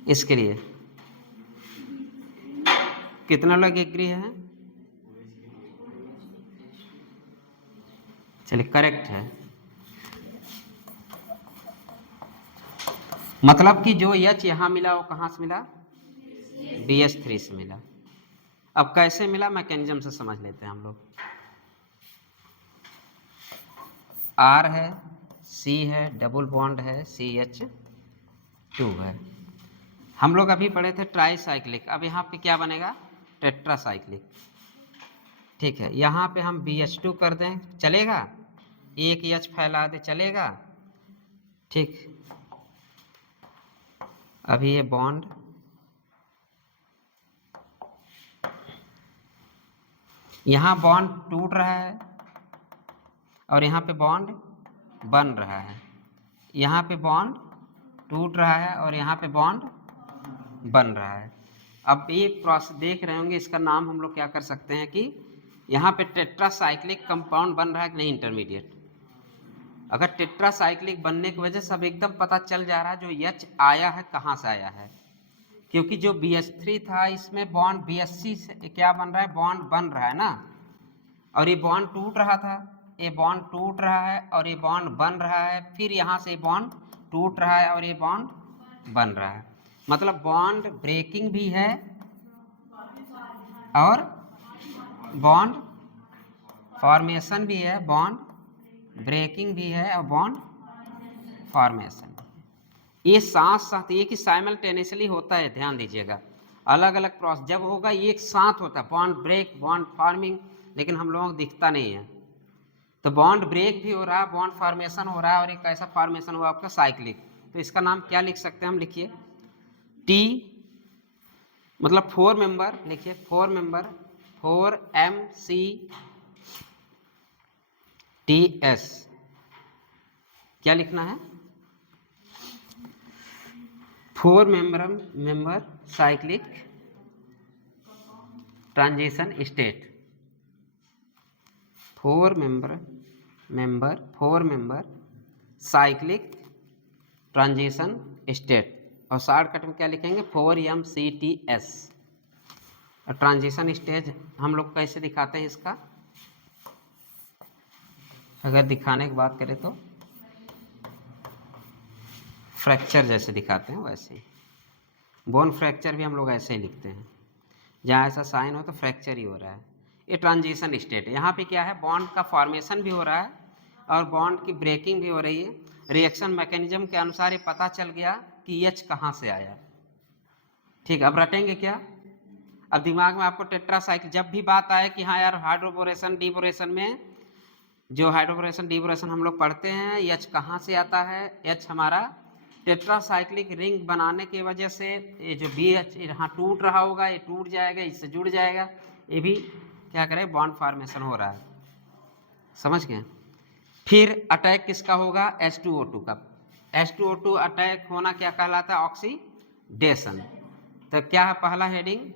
इसके लिए? कितने लोग एग्री हैं? चलिए, करेक्ट है। मतलब कि जो H यहाँ मिला वो कहाँ से मिला? BH3 से मिला। अब कैसे मिला मैकेनिज्म से समझ लेते हैं हम लोग। R है, C है, डबल बॉन्ड है, CH2 है। हम लोग अभी पढ़े थे ट्राईसाइक्लिक, अब यहाँ पे क्या बनेगा? टेट्रासाइक्लिक। ठीक है, यहाँ पे हम BH2 कर दें, चलेगा? एक H फैला दे, चलेगा? ठीक, अभी ये बॉन्ड यहाँ बॉन्ड टूट रहा है और यहाँ पे बॉन्ड बन रहा है, यहाँ पे बॉन्ड टूट रहा है और यहाँ पे बॉन्ड बन रहा है। अब एक प्रोसेस देख रहे होंगे, इसका नाम हम लोग क्या कर सकते हैं कि यहाँ पे टेट्रासाइक्लिक कंपाउंड बन रहा है कि नहीं इंटरमीडिएट। अगर टेट्रासाइक्लिक बनने की वजह से अब एकदम पता चल जा रहा है जो H आया है कहाँ से आया है, क्योंकि जो BH3 था इसमें बॉन्ड BHC से क्या बन रहा है? बॉन्ड बन रहा है ना, और ये बॉन्ड टूट रहा था, ये बॉन्ड टूट रहा है और ये बॉन्ड बन रहा है, फिर यहाँ से बॉन्ड टूट रहा है और ये बॉन्ड बन रहा है। मतलब बॉन्ड ब्रेकिंग भी है और बॉन्ड फॉर्मेशन भी है, बॉन्ड ब्रेकिंग भी है और बॉन्ड फॉर्मेशन। ये साथ साथ एक ही साइमल्टेनियसली होता है, ध्यान दीजिएगा। अलग अलग प्रोसेस जब होगा एक साथ होता है, बॉन्ड ब्रेक, बॉन्ड फॉर्मिंग, लेकिन हम लोगों को दिखता नहीं है। तो बॉन्ड ब्रेक भी हो रहा है, बॉन्ड फॉर्मेशन हो रहा है, और एक ऐसा फॉर्मेशन हुआ आपका साइक्लिक। तो इसका नाम क्या लिख सकते हैं हम? लिखिए T, मतलब 4 मेंबर, लिखिए 4 मेंबर, 4MCTS। क्या लिखना है? 4 member cyclic transition state. 4 member cyclic transition state, और शॉर्टकट में क्या लिखेंगे? 4MCTS। और ट्रांजिशन स्टेज हम लोग कैसे दिखाते हैं इसका? अगर दिखाने की बात करें तो फ्रैक्चर जैसे दिखाते हैं वैसे ही। बोन फ्रैक्चर भी हम लोग ऐसे ही लिखते हैं, जहाँ ऐसा साइन हो तो फ्रैक्चर ही हो रहा है। ये ट्रांजिशन स्टेट है। यहाँ पे क्या है? बॉन्ड का फॉर्मेशन भी हो रहा है और बॉन्ड की ब्रेकिंग भी हो रही है। रिएक्शन मैकेनिज्म के अनुसार ये पता चल गया कि H कहाँ से आया। ठीक, अब रटेंगे क्या? अब दिमाग में आपको टेट्रासाइक्लिक जब भी बात आए कि हाँ यार हाइड्रोबोरेशन डीबोरेशन में, जो हाइड्रोबोरेशन डीबोरेशन हम लोग पढ़ते हैं, H कहाँ से आता है? H हमारा टेट्रासाइक्लिक रिंग बनाने की वजह से ये जो BH यहाँ टूट रहा होगा, ये टूट जाएगा, इससे जुड़ जाएगा, ये भी क्या करें? बॉन्ड फॉर्मेशन हो रहा है। समझ गए? फिर अटैक किसका होगा? H2O2 का। H2O2 अटैक होना क्या कहलाता है? ऑक्सीडेशन। तो क्या है पहला हेडिंग?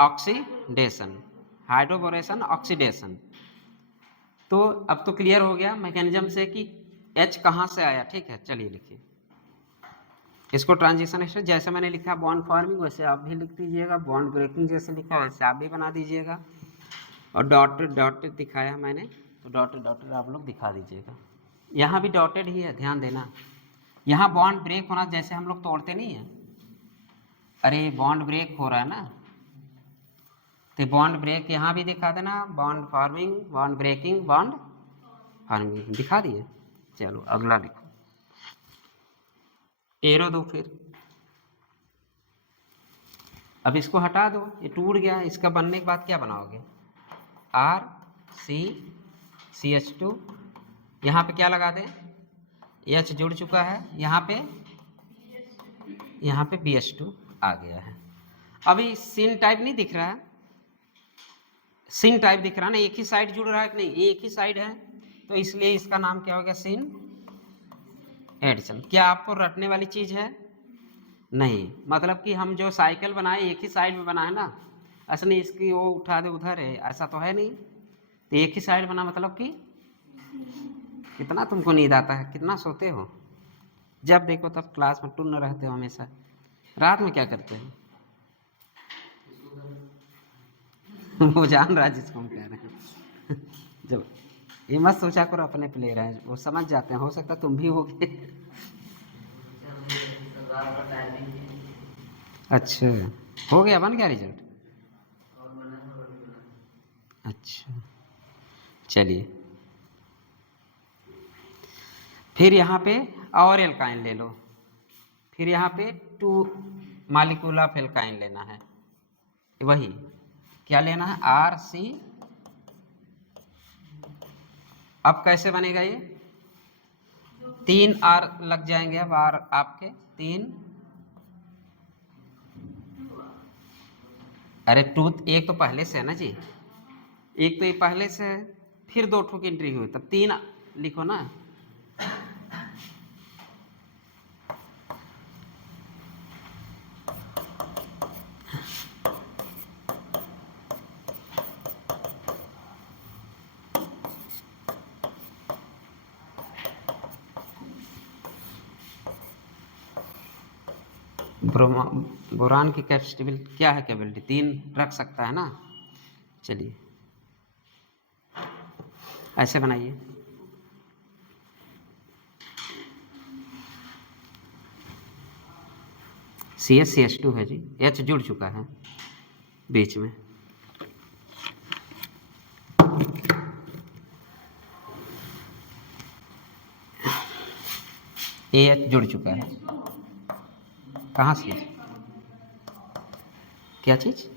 Oxidation, hydroboration oxidation. तो अब तो क्लियर हो गया मैकेनिज्म से कि H कहाँ से आया। ठीक है, चलिए लिखिए इसको। ट्रांजिशन स्टेट जैसे मैंने लिखा बॉन्ड फॉर्मिंग, वैसे आप भी लिख दीजिएगा। बॉन्ड ब्रेकिंग जैसे लिखा वैसे आप भी बना दीजिएगा। और डॉटेड डॉटेड दिखाया मैंने, तो डॉटेड डॉटेड आप लोग दिखा दीजिएगा। यहाँ भी डॉटेड ही है, ध्यान देना। यहाँ बॉन्ड ब्रेक होना, जैसे हम लोग तोड़ते नहीं है, अरे बॉन्ड ब्रेक हो रहा है ना, तो बॉन्ड ब्रेक यहाँ भी दिखा देना। Bond forming, bond breaking, bond forming दिखा दिए। चलो अगला लिखो, एरो दो फिर। अब इसको हटा दो, ये टूट गया। इसका बनने के बाद क्या बनाओगे? RCCH2। यहाँ पे क्या लगा दें? H जुड़ चुका है, यहाँ पे BH2 आ गया है। अभी सिन टाइप नहीं दिख रहा है, सिन टाइप दिख रहा है ना, एक ही साइड जुड़ रहा है कि नहीं? एक ही साइड है, तो इसलिए इसका नाम क्या हो गया? Syn addition. क्या आपको रटने वाली चीज है? नहीं, मतलब कि हम जो साइकिल बनाए एक ही साइड में बनाए ना, ऐसा नहीं इसकी वो उठा दे उधर है, ऐसा तो है नहीं। तो एक ही साइड बना, मतलब कि कितना तुमको नींद आता है, कितना सोते हो? जब देखो तब क्लास में टुन्न रहते हो हमेशा। रात में क्या करते हो? वो जान रहा है जिसको हम कह रहे हैं। जब ये मत सोचा करो अपने पे ले रहे हैं, वो समझ जाते हैं, हो सकता तुम भी होगे। अच्छा, हो गया, बन गया रिजल्ट? अच्छा चलिए, फिर यहाँ पे और एल्काइन ले लो, फिर यहाँ पे 2 मॉलिक्यूल ऑफ एल्काइन लेना है, वही क्या लेना है RC। अब कैसे बनेगा ये, 3 R लग जाएंगे, अब R आपके 3, अरे 2 एक तो पहले से है ना जी, एक तो ये पहले से है, फिर 2 ठो की एंट्री हुई, तब 3 लिखो ना। बोरान की कैपेसिटी क्या है, कैपेबिलिटी 3 रख सकता है ना। चलिए ऐसे बनाइए, CH2 है जी, H जुड़ चुका है बीच में, AH जुड़ चुका है, कहाँ से, क्या चीज,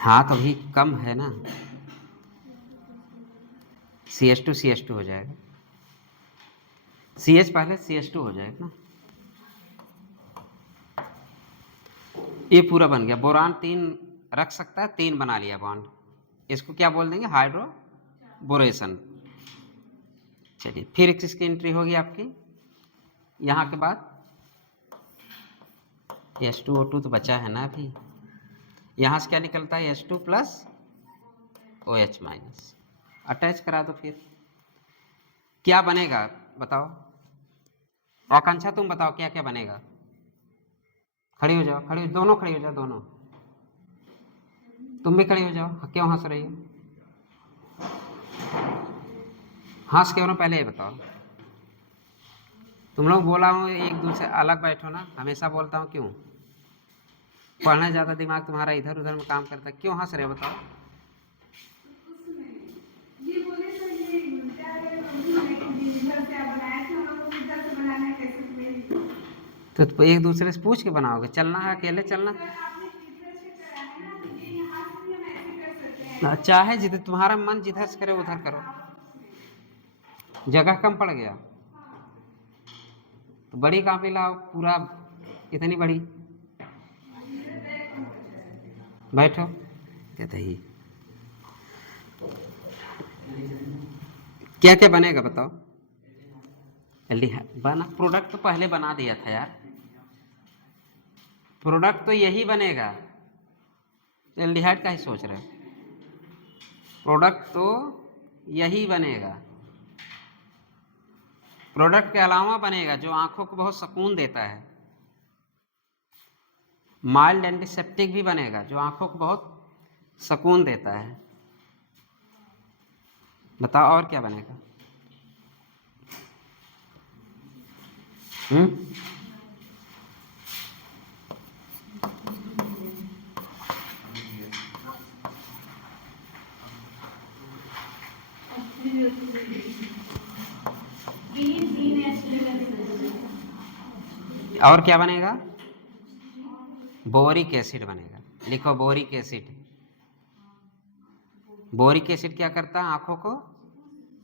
हाँ तो भी कम है ना, CH2 हो जाएगा, CH पहले CH2 हो जाएगा ना। ये पूरा बन गया, बोरान 3 रख सकता है, 3 बना लिया बॉन्ड, इसको क्या बोल देंगे, हाइड्रोबोरेशन। चलिए फिर किसकी एंट्री होगी आपकी, यहाँ के बाद H2O2 तो बचा है ना अभी, यहाँ से क्या निकलता है H2 plus OH minus, attach करा दो, फिर क्या बनेगा बताओ, आकांक्षा तुम बताओ क्या क्या बनेगा, खड़ी हो जाओ, दोनों खड़ी हो जाओ, दोनों तुम भी खड़ी हो जाओ, क्यों हंस रही हो, हंस क्यों ना, पहले ये बताओ, तुम लोग बोला हूँ एक दूसरे अलग बैठो ना, हमेशा बोलता हूँ क्यों, पढ़ने ज़्यादा दिमाग तुम्हारा इधर उधर में काम करता है, क्यों हंस रहे हो बताओ। तो एक दूसरे से पूछ के बनाओगे, चलना है अकेले चलना, चाहे जिधर तुम्हारा मन जिधर से करे उधर करो, जगह कम पड़ गया तो बड़ी कापी लाओ, पूरा इतनी बड़ी, बैठो, कहते ही क्या क्या बनेगा बताओ, बना प्रोडक्ट तो पहले बना दिया था यार, प्रोडक्ट तो यही बनेगा, एल्डिहाइड का ही सोच रहे हो, प्रोडक्ट तो यही बनेगा, प्रोडक्ट के अलावा बनेगा जो आंखों को बहुत सुकून देता है, माइल्ड एंटीसेप्टिक भी बनेगा जो आंखों को बहुत सुकून देता है, बताओ और क्या बनेगा, और क्या बनेगा, बोरिक एसिड बनेगा, लिखो बोरिक एसिड, बोरिक एसिड क्या करता है, आंखों को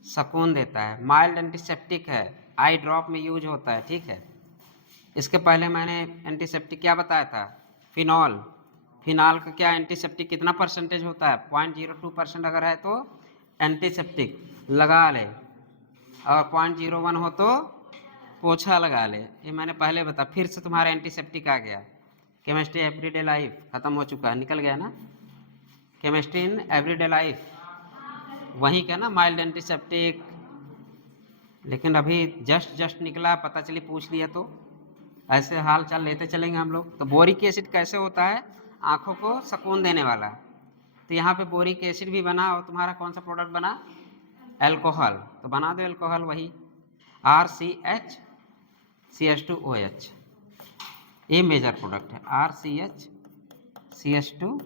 सुकून देता है, माइल्ड एंटीसेप्टिक है, आई ड्रॉप में यूज होता है, ठीक है। इसके पहले मैंने एंटीसेप्टिक क्या बताया था, फिनॉल, फिनॉल का क्या एंटीसेप्टिक कितना परसेंटेज होता है, 0.02% अगर है तो एंटीसेप्टिक लगा ले, और 0.01 हो तो पोछा लगा ले, ये मैंने पहले बताया, फिर से तुम्हारा एंटीसेप्टिक आ गया, केमिस्ट्री एवरीडे लाइफ खत्म हो चुका है, निकल गया ना, केमिस्ट्री इन एवरीडे लाइफ वही क्या ना, माइल्ड एंटीसेप्टिक, लेकिन अभी जस्ट निकला, पता चली पूछ लिया, तो ऐसे हाल चाल लेते चलेंगे हम लोग। तो बोरिक एसिड कैसे होता है, आंखों को सुकून देने वाला, तो यहाँ पे बोरिक एसिड भी बना, और तुम्हारा कौन सा प्रोडक्ट बना, एल्कोहल, तो बना दो एल्कोहल, वही RCH CH2OH, ये मेजर प्रोडक्ट है, RCH CH2OH।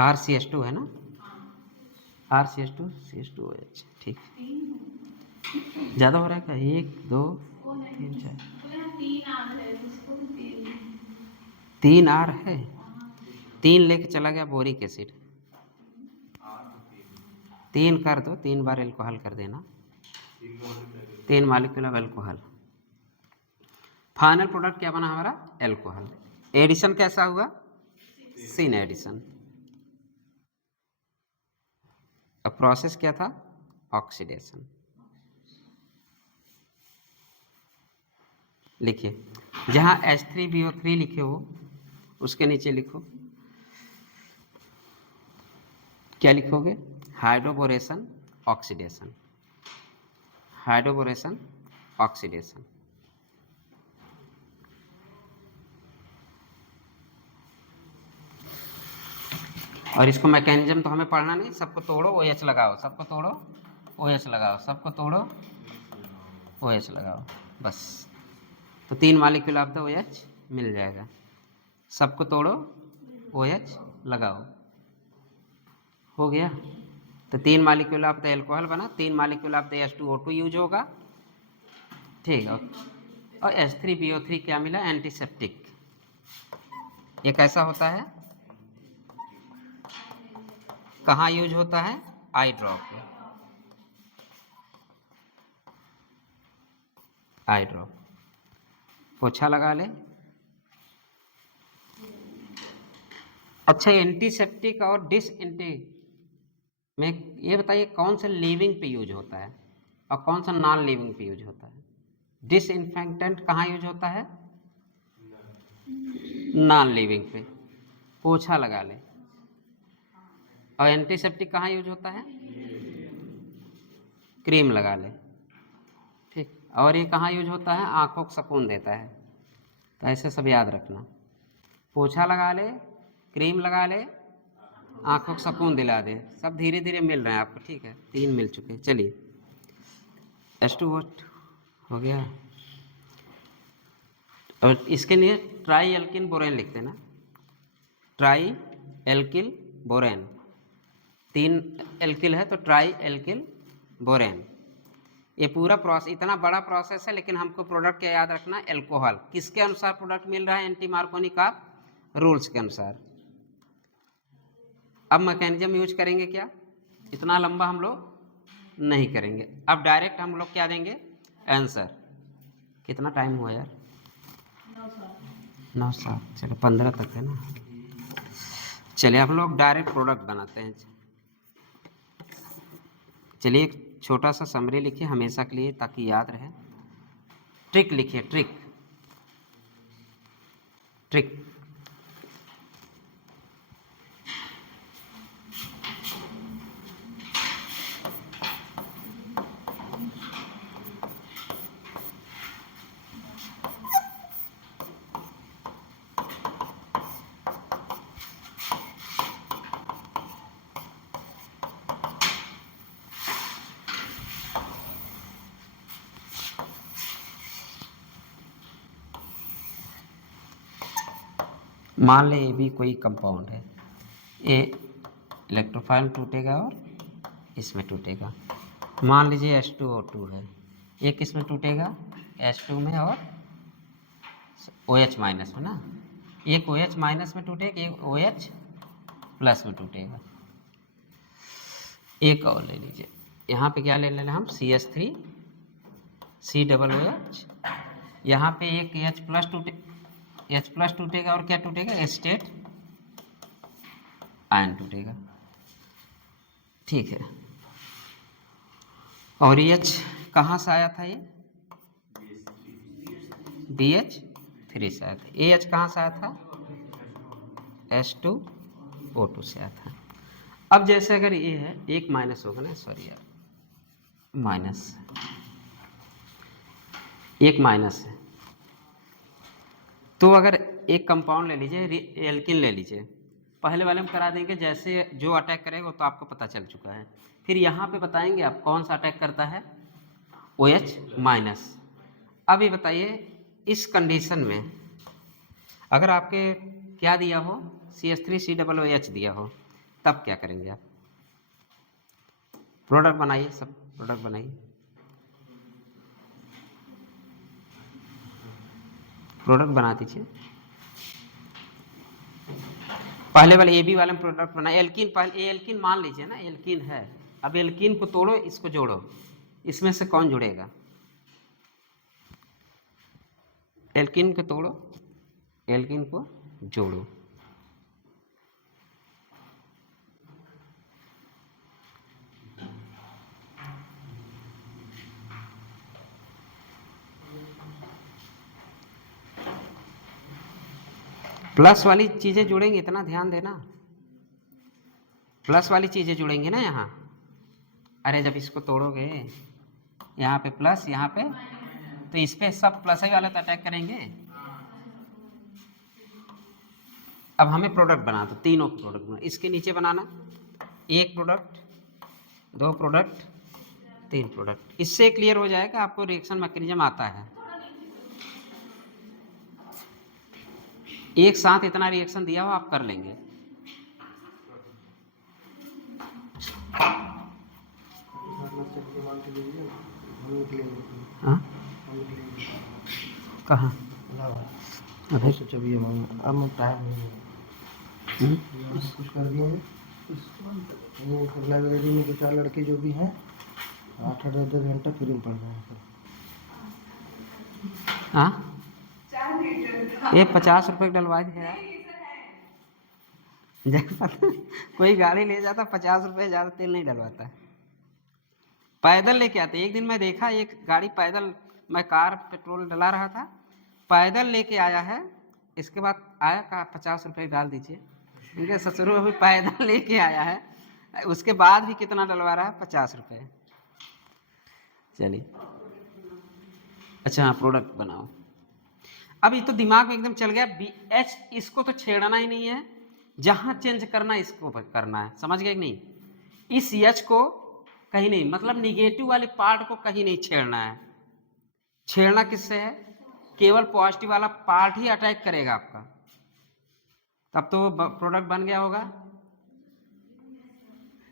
RCH2 है ना, RCH2 CH2OH, ठीक। ज़्यादा हो रहा है क्या? 1 2 3 4 3 R है, 3 लेके चला गया बोरिक एसिड, 3 कर दो, 3 बार एल्कोहल कर देना, 3 molecule of alcohol. Final product क्या बना हमारा? एल्कोहल। एडिशन कैसा हुआ? सिन एडिशन। अब प्रोसेस क्या था? ऑक्सीडेशन। लिखिए, जहां H3BO3 लिखे हो उसके नीचे लिखो, क्या लिखोगे? Hydroboration oxidation, hydroboration oxidation. और इसको मैकेनिज्म तो हमें पढ़ना नहीं, सबको तोड़ो OH लगाओ, सबको तोड़ो OH लगाओ, सबको तोड़ो OH लगाओ, बस। तो 3 मॉलिक्यूल ऑफ द OH मिल जाएगा। सबको तोड़ो OH लगाओ, हो गया। तो 3 मॉलिक्यूल ऑफ द एल्कोहल बना, 3 molecule of the H2O2 use होगा, ठीक है। और H3BO3 क्या मिला? एंटीसेप्टिक। ये कैसा होता है? कहाँ यूज होता है? आई ड्रॉप, आई ड्रॉप। पोछा लगा ले। अच्छा, एंटीसेप्टिक और डिसएंटी में ये बताइए कौन सा लिविंग पे यूज होता है और कौन सा नॉन लिविंग पे यूज होता है? डिसइंफेक्टेंट कहाँ यूज होता है? नॉन लिविंग पे, पोछा लगा ले। और एंटीसेप्टिक कहाँ यूज होता है? क्रीम लगा ले, ठीक। और ये कहाँ यूज होता है? आंखों को सुकून देता है। तो ऐसे सब याद रखना, पोछा लगा ले, क्रीम लगा ले, आंखों को सुकून दिला दे। सब धीरे धीरे मिल रहे हैं आपको, ठीक है। 3 मिल चुके। चलिए, H2O हो गया। और इसके लिए ट्राई एल्किल बोरेन लिखते ना, ट्राई एल्किल बोरेन। 3 एल्किल है तो ट्राई एल्किल बोरेन। ये पूरा प्रोसेस, इतना बड़ा प्रोसेस है, लेकिन हमको प्रोडक्ट क्या याद रखना? एल्कोहल। किसके अनुसार प्रोडक्ट मिल रहा है? एंटी मार्कोनी का रूल्स के अनुसार। अब मैकेनिज्म यूज करेंगे क्या? इतना लंबा हम लोग नहीं करेंगे। अब डायरेक्ट हम लोग क्या देंगे? आंसर। कितना टाइम हुआ यार? 9-7, चलो 15 तक है ना। चलिए हम लोग डायरेक्ट प्रोडक्ट बनाते हैं। चलिए एक छोटा सा समरी लिखिए हमेशा के लिए, ताकि याद रहे। ट्रिक लिखिए, ट्रिक, ट्रिक। मान ले ये भी कोई कंपाउंड है, ये इलेक्ट्रोफाइल टूटेगा और इसमें टूटेगा। मान लीजिए H2O2 है, ये किस में टूटेगा? H2 में और OH माइनस में ना। एक OH माइनस में टूटेगा, एक OH प्लस में टूटेगा। एक और ले लीजिए, यहाँ पे क्या ले लेना हम? CH3 COOH। यहाँ पे एक H प्लस टूटेगा और क्या टूटेगा? एस्टेट आयन टूटेगा, ठीक है। और EH कहाँ से आया था? ये BH3 से आया था। AH कहाँ से आया था? H2O2 से आया था। अब जैसे अगर ये है, एक माइनस होगा ना, सॉरी यार, माइनस, एक माइनस है। तो अगर एक कंपाउंड ले लीजिए, एल्किन ले लीजिए, पहले वाले में करा देंगे, जैसे जो अटैक करेगा वो तो आपको पता चल चुका है। फिर यहाँ पे बताएंगे आप कौन सा अटैक करता है? OH minus. अब ये बताइए, इस कंडीशन में अगर आपके क्या दिया हो? CH3COOH दिया हो, तब क्या करेंगे आप? प्रोडक्ट बनाइए, सब प्रोडक्ट बनाइए, प्रोडक्ट बना दीजिए। पहले वाले ए बी वाले में प्रोडक्ट बना, एल्कीन पहले एल्कीन मान लीजिए ना, एल्कीन है। अब एल्कीन को तोड़ो, इसको जोड़ो, इसमें से कौन जुड़ेगा? एल्कीन को तोड़ो, एल्कीन को जोड़ो। प्लस वाली चीजें जुड़ेंगी, इतना ध्यान देना, प्लस वाली चीजें जुड़ेंगी ना यहाँ। अरे जब इसको तोड़ोगे, यहाँ पे प्लस, यहाँ पे, तो इस पे सब प्लस ही वाले तो अटैक करेंगे। अब हमें प्रोडक्ट बना दो, तीनों प्रोडक्ट बना, इसके नीचे बनाना, एक प्रोडक्ट, दो प्रोडक्ट, तीन प्रोडक्ट। इससे क्लियर हो जाएगा आपको रिएक्शन मैकेनिज्म आता है। एक साथ इतना रिएक्शन दिया हो आप कर लेंगे। कहाँ? अभी सोचा भी अब टाइम नहीं है, कुछ कर दिए हैं। ये लाइब्रेरी में 2-4 लड़के जो भी हैं 8-10 घंटा फ्री में पढ़ रहे हैं। हाँ, ये 50 रुपये डलवा दिया यार। कोई गाड़ी ले जाता 50 रुपये, ज़्यादा तेल नहीं डलवाता है। पैदल लेके आते। एक दिन मैं देखा एक गाड़ी पैदल, मैं कार पेट्रोल डला रहा था, पैदल लेके आया है। इसके बाद आया, कहा 50 रुपये डाल दीजिए। इनके ससुर अभी पैदल लेके आया है, उसके बाद भी कितना डलवा रहा है? 50 रुपये। चलिए, अच्छा हाँ, प्रोडक्ट बनाओ। अब ये तो दिमाग में एकदम चल गया, BH इसको तो छेड़ना ही नहीं है, जहां चेंज करना इसको करना है। समझ गए कि नहीं? इस H को कहीं नहीं, मतलब निगेटिव वाले पार्ट को कहीं नहीं छेड़ना है। छेड़ना किससे है? केवल पॉजिटिव वाला पार्ट ही अटैक करेगा आपका, तब तो प्रोडक्ट बन गया होगा।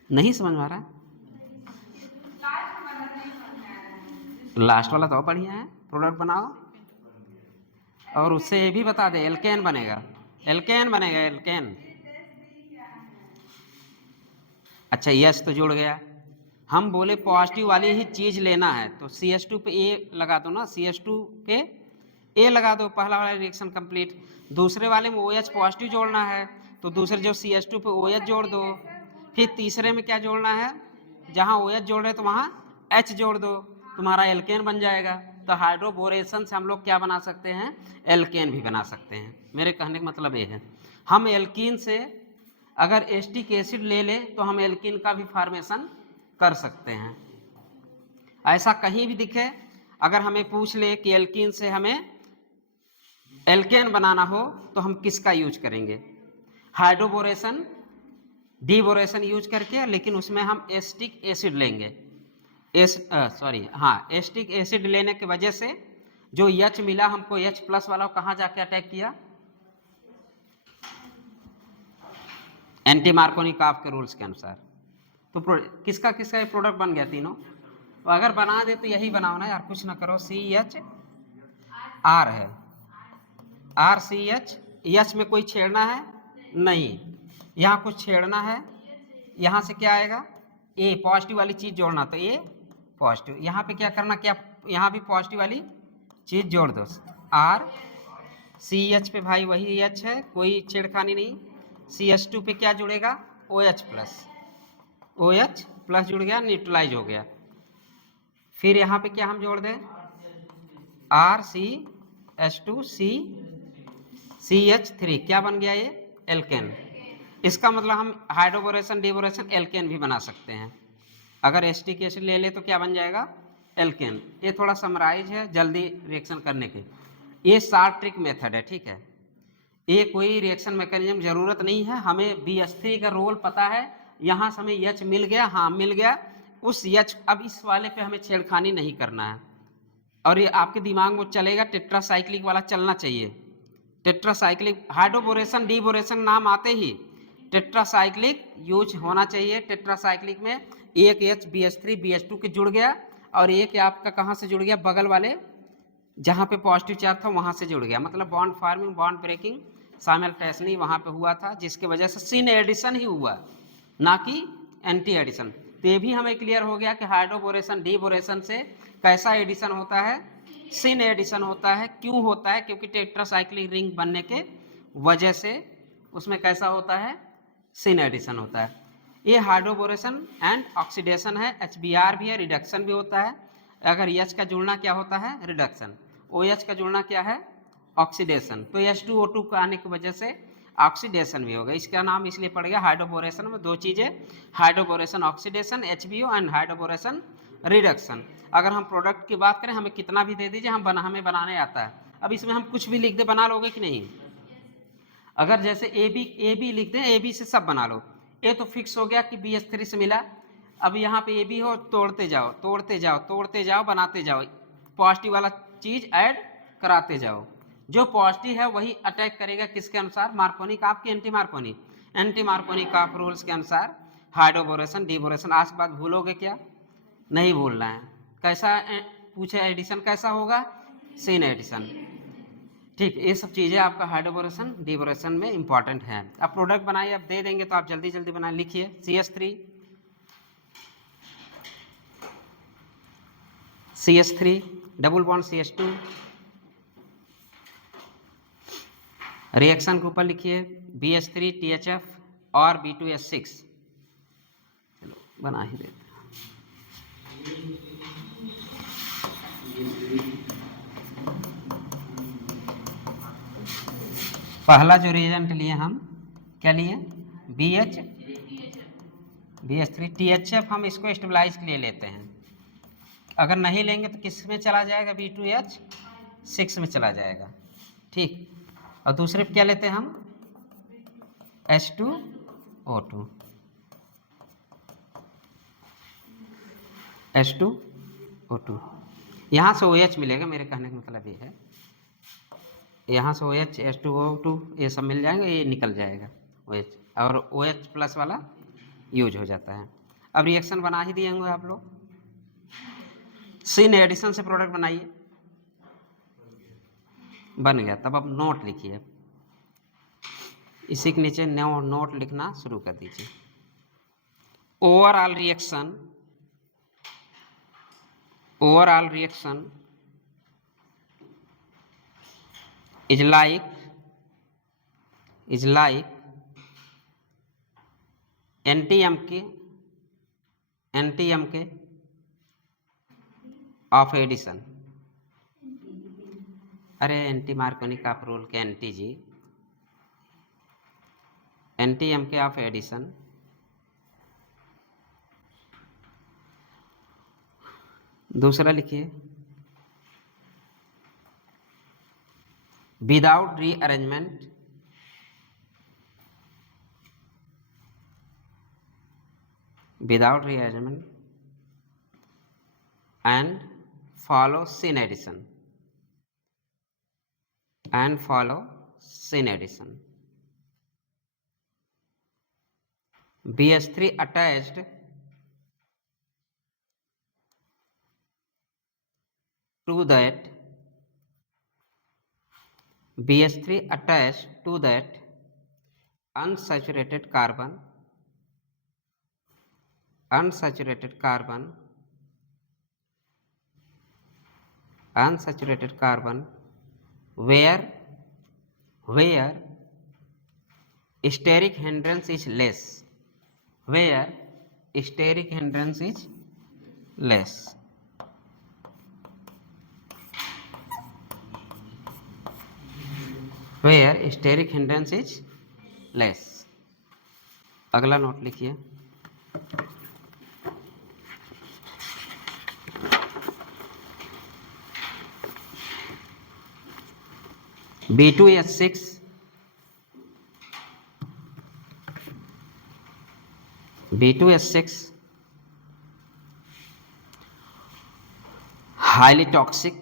नहीं समझ में आ रहा है? लास्ट वाला तो बढ़िया है, प्रोडक्ट बनाओ। और उससे ये भी बता दे, एल्केन बनेगा, एल्केन बनेगा, एल्केन। अच्छा, यस तो जुड़ गया। हम बोले पॉजिटिव वाली ही चीज लेना है, तो CH2 पे ए लगा दो ना, CH2 के ए लगा दो, पहला वाला रिएक्शन कंप्लीट। दूसरे वाले में OH पॉजिटिव जोड़ना है, तो दूसरे जो CH2 पे OH जोड़ दो। फिर तीसरे में क्या जोड़ना है? जहाँ OH जोड़ रहे तो वहाँ H जोड़ दो, तुम्हारा एल्केन बन जाएगा। तो हाइड्रोबोरेशन से हम लोग क्या बना सकते हैं? एल्केन भी बना सकते हैं। मेरे कहने का मतलब ये है, हम एल्कीन से अगर एस्टिक एसिड ले ले तो हम एल्कीन का भी फॉर्मेशन कर सकते हैं। ऐसा कहीं भी दिखे, अगर हमें पूछ ले कि एल्कीन से हमें एल्केन बनाना हो तो हम किसका यूज करेंगे? हाइड्रोबोरेशन, डीबोरेशन यूज करके, लेकिन उसमें हम एस्टिक एसिड लेंगे। एस्टिक एसिड लेने की वजह से जो H मिला हमको, H+ वाला, कहाँ जाके अटैक किया? एंटी मार्कोनिकॉफ के रूल्स के अनुसार। तो किसका किसका ये प्रोडक्ट बन गया तीनों? तो अगर बना दे तो यही बनाओ ना यार, कुछ ना करो। CHR है, RCH, H में कोई छेड़ना है नहीं, यहाँ कुछ छेड़ना है, यहाँ से क्या आएगा? A पॉजिटिव वाली चीज जोड़ना, तो A पॉजिटिव। यहाँ पे क्या करना, क्या यहाँ भी पॉजिटिव वाली चीज जोड़ दो। RCH पे भाई वही H है, कोई छेड़खानी नहीं। CH2 पे क्या जुड़ेगा? OH+, OH+ जुड़ गया, न्यूट्रलाइज हो गया। फिर यहाँ पे क्या हम जोड़ दें? RCH2CH3, क्या बन गया ये? एल्केन। इसका मतलब हम हाइड्रोबोरेशन, डीबोरेशन, एल्केन भी बना सकते हैं। अगर एस्टिक एसिड ले ले तो क्या बन जाएगा? एल्केन। ये थोड़ा समराइज है जल्दी रिएक्शन करने के, ये शॉर्ट ट्रिक मेथड है, ठीक है। ये कोई रिएक्शन मैकेनिज्म जरूरत नहीं है, हमें BH3 का रोल पता है। यहाँ से हमें H मिल गया, हाँ मिल गया, उस H, अब इस वाले पे हमें छेड़खानी नहीं करना है। और ये आपके दिमाग में चलेगा, टेट्रासाइक्लिक वाला चलना चाहिए। टेट्रासाइक्लिक, हाइड्रोबोरेशन, डीबोरेशन नाम आते ही टेट्रासाइक्लिक यूज होना चाहिए। टेट्रासाइक्लिक में एक HBH3 BH2 के जुड़ गया और एक आपका कहाँ से जुड़ गया, बगल वाले जहाँ पे पॉजिटिव चार्ज था वहाँ से जुड़ गया, मतलब bond forming bond breaking simultaneously वहाँ पे हुआ था, जिसके वजह से सिन एडिशन ही हुआ, ना कि एंटी एडिशन। तो ये भी हमें क्लियर हो गया कि हाइड्रोबोरेशन डीबोरेशन से कैसा एडिशन होता है, सिन एडिशन होता है। क्यों होता है? क्योंकि टेट्रासाइक्लिक रिंग बनने के वजह से उसमें कैसा होता है, सिन एडिशन होता है। ये हाइड्रोबोरेशन एंड ऑक्सीडेशन है। HBr भी है, रिडक्शन भी होता है। अगर H का जुड़ना क्या होता है, रिडक्शन। OH का जुड़ना क्या है, ऑक्सीडेशन। तो H2O2 का आने की वजह से ऑक्सीडेशन भी होगा। इसका नाम इसलिए पड़ गया हाइड्रोबोरेशन में दो चीज़ें, hydroboration oxidation HBO and hydroboration reduction. अगर हम प्रोडक्ट की बात करें, हमें कितना भी दे दीजिए, हमें बनाने आता है। अब इसमें हम कुछ भी लिख दे, बना लोगे कि नहीं? अगर जैसे ए बी लिख दें, AB से सब बना लो। ए तो फिक्स हो गया कि BH3 से मिला। अब यहाँ पे AB हो, तोड़ते जाओ तोड़ते जाओ तोड़ते जाओ, बनाते जाओ, पॉजिटिव वाला चीज़ ऐड कराते जाओ। जो पॉजिटिव है वही अटैक करेगा किसके अनुसार, मार्कोनी का, आपकी एंटी मार्कोनी का रूल्स के अनुसार हाइड्रोबोरेशन डीबोरेशन। आज के बाद भूलोगे क्या, नहीं भूलना है। कैसा पूछे एडिशन कैसा होगा, सिन एडिशन। ठीक, ये सब चीज़ें आपका हाइड्रोबोरेशन डीबोरेशन में इंपॉर्टेंट है। अब प्रोडक्ट बनाइए, अब दे देंगे तो आप जल्दी जल्दी बनाए, लिखिए CH3 double bond CH2, reaction के ऊपर लिखिए BH3 THF और B2S6। चलो बना ही देते हैं। पहला जो रिएजेंट लिए हम क्या लिए, BH3 THF, हम इसको स्टेबलाइज के लिए लेते हैं। अगर नहीं लेंगे तो किस में चला जाएगा, B2H6 में चला जाएगा। ठीक, और दूसरे पे क्या लेते हैं हम, H2O2। यहाँ से OH मिलेगा, मेरे कहने का मतलब ये है, यहाँ से OH H2O2 ये सब मिल जाएंगे, ये निकल जाएगा OH, और OH प्लस वाला यूज हो जाता है। अब रिएक्शन बना ही दिए होंगे आप लोग, सिन एडिशन से प्रोडक्ट बनाइए, बन गया। तब अब नोट लिखिए, इसी के नीचे नोट लिखना शुरू कर दीजिए। Overall reaction is like NTMK of addition। अरे एंटी मार्कोनी का रूल के एंटी जी, NTMK ऑफ एडिशन। दूसरा लिखिए without rearrangement and follow sin addition BH3 attached to that unsaturated carbon where steric hindrance is less, where steric hindrance is less। अगला note लिखिए B2S6 highly toxic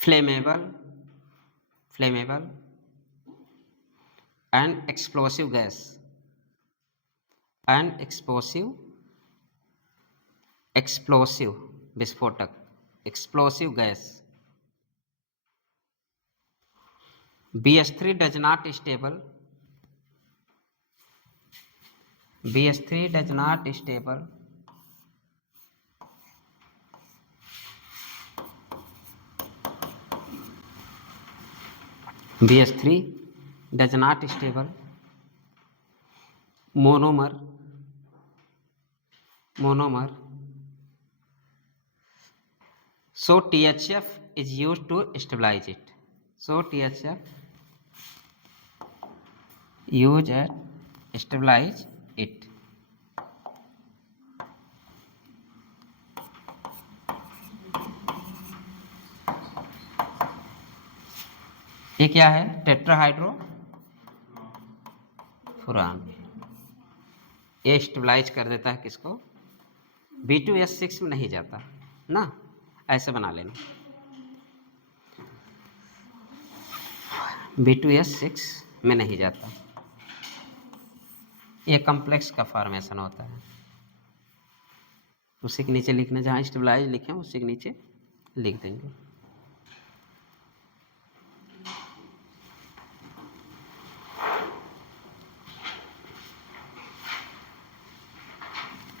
flammable and explosive gas and explosive विस्फोटक, explosive gas. BH3 does not stable, BH3 does not stable BH3 does not stable monomer so THF is used to stabilize it, so THF use and stabilize it। ये क्या है? टेट्राहाइड्रोफुरान। ये stabilise कर देता है किसको? B2S6 में नहीं जाता ना, ऐसे बना लेना। B2S6 में नहीं जाता, ये कॉम्प्लेक्स का फॉर्मेशन होता है। उसी के नीचे लिखना, जहाँ स्टेबलाइज लिखें उसी के नीचे लिख देंगे।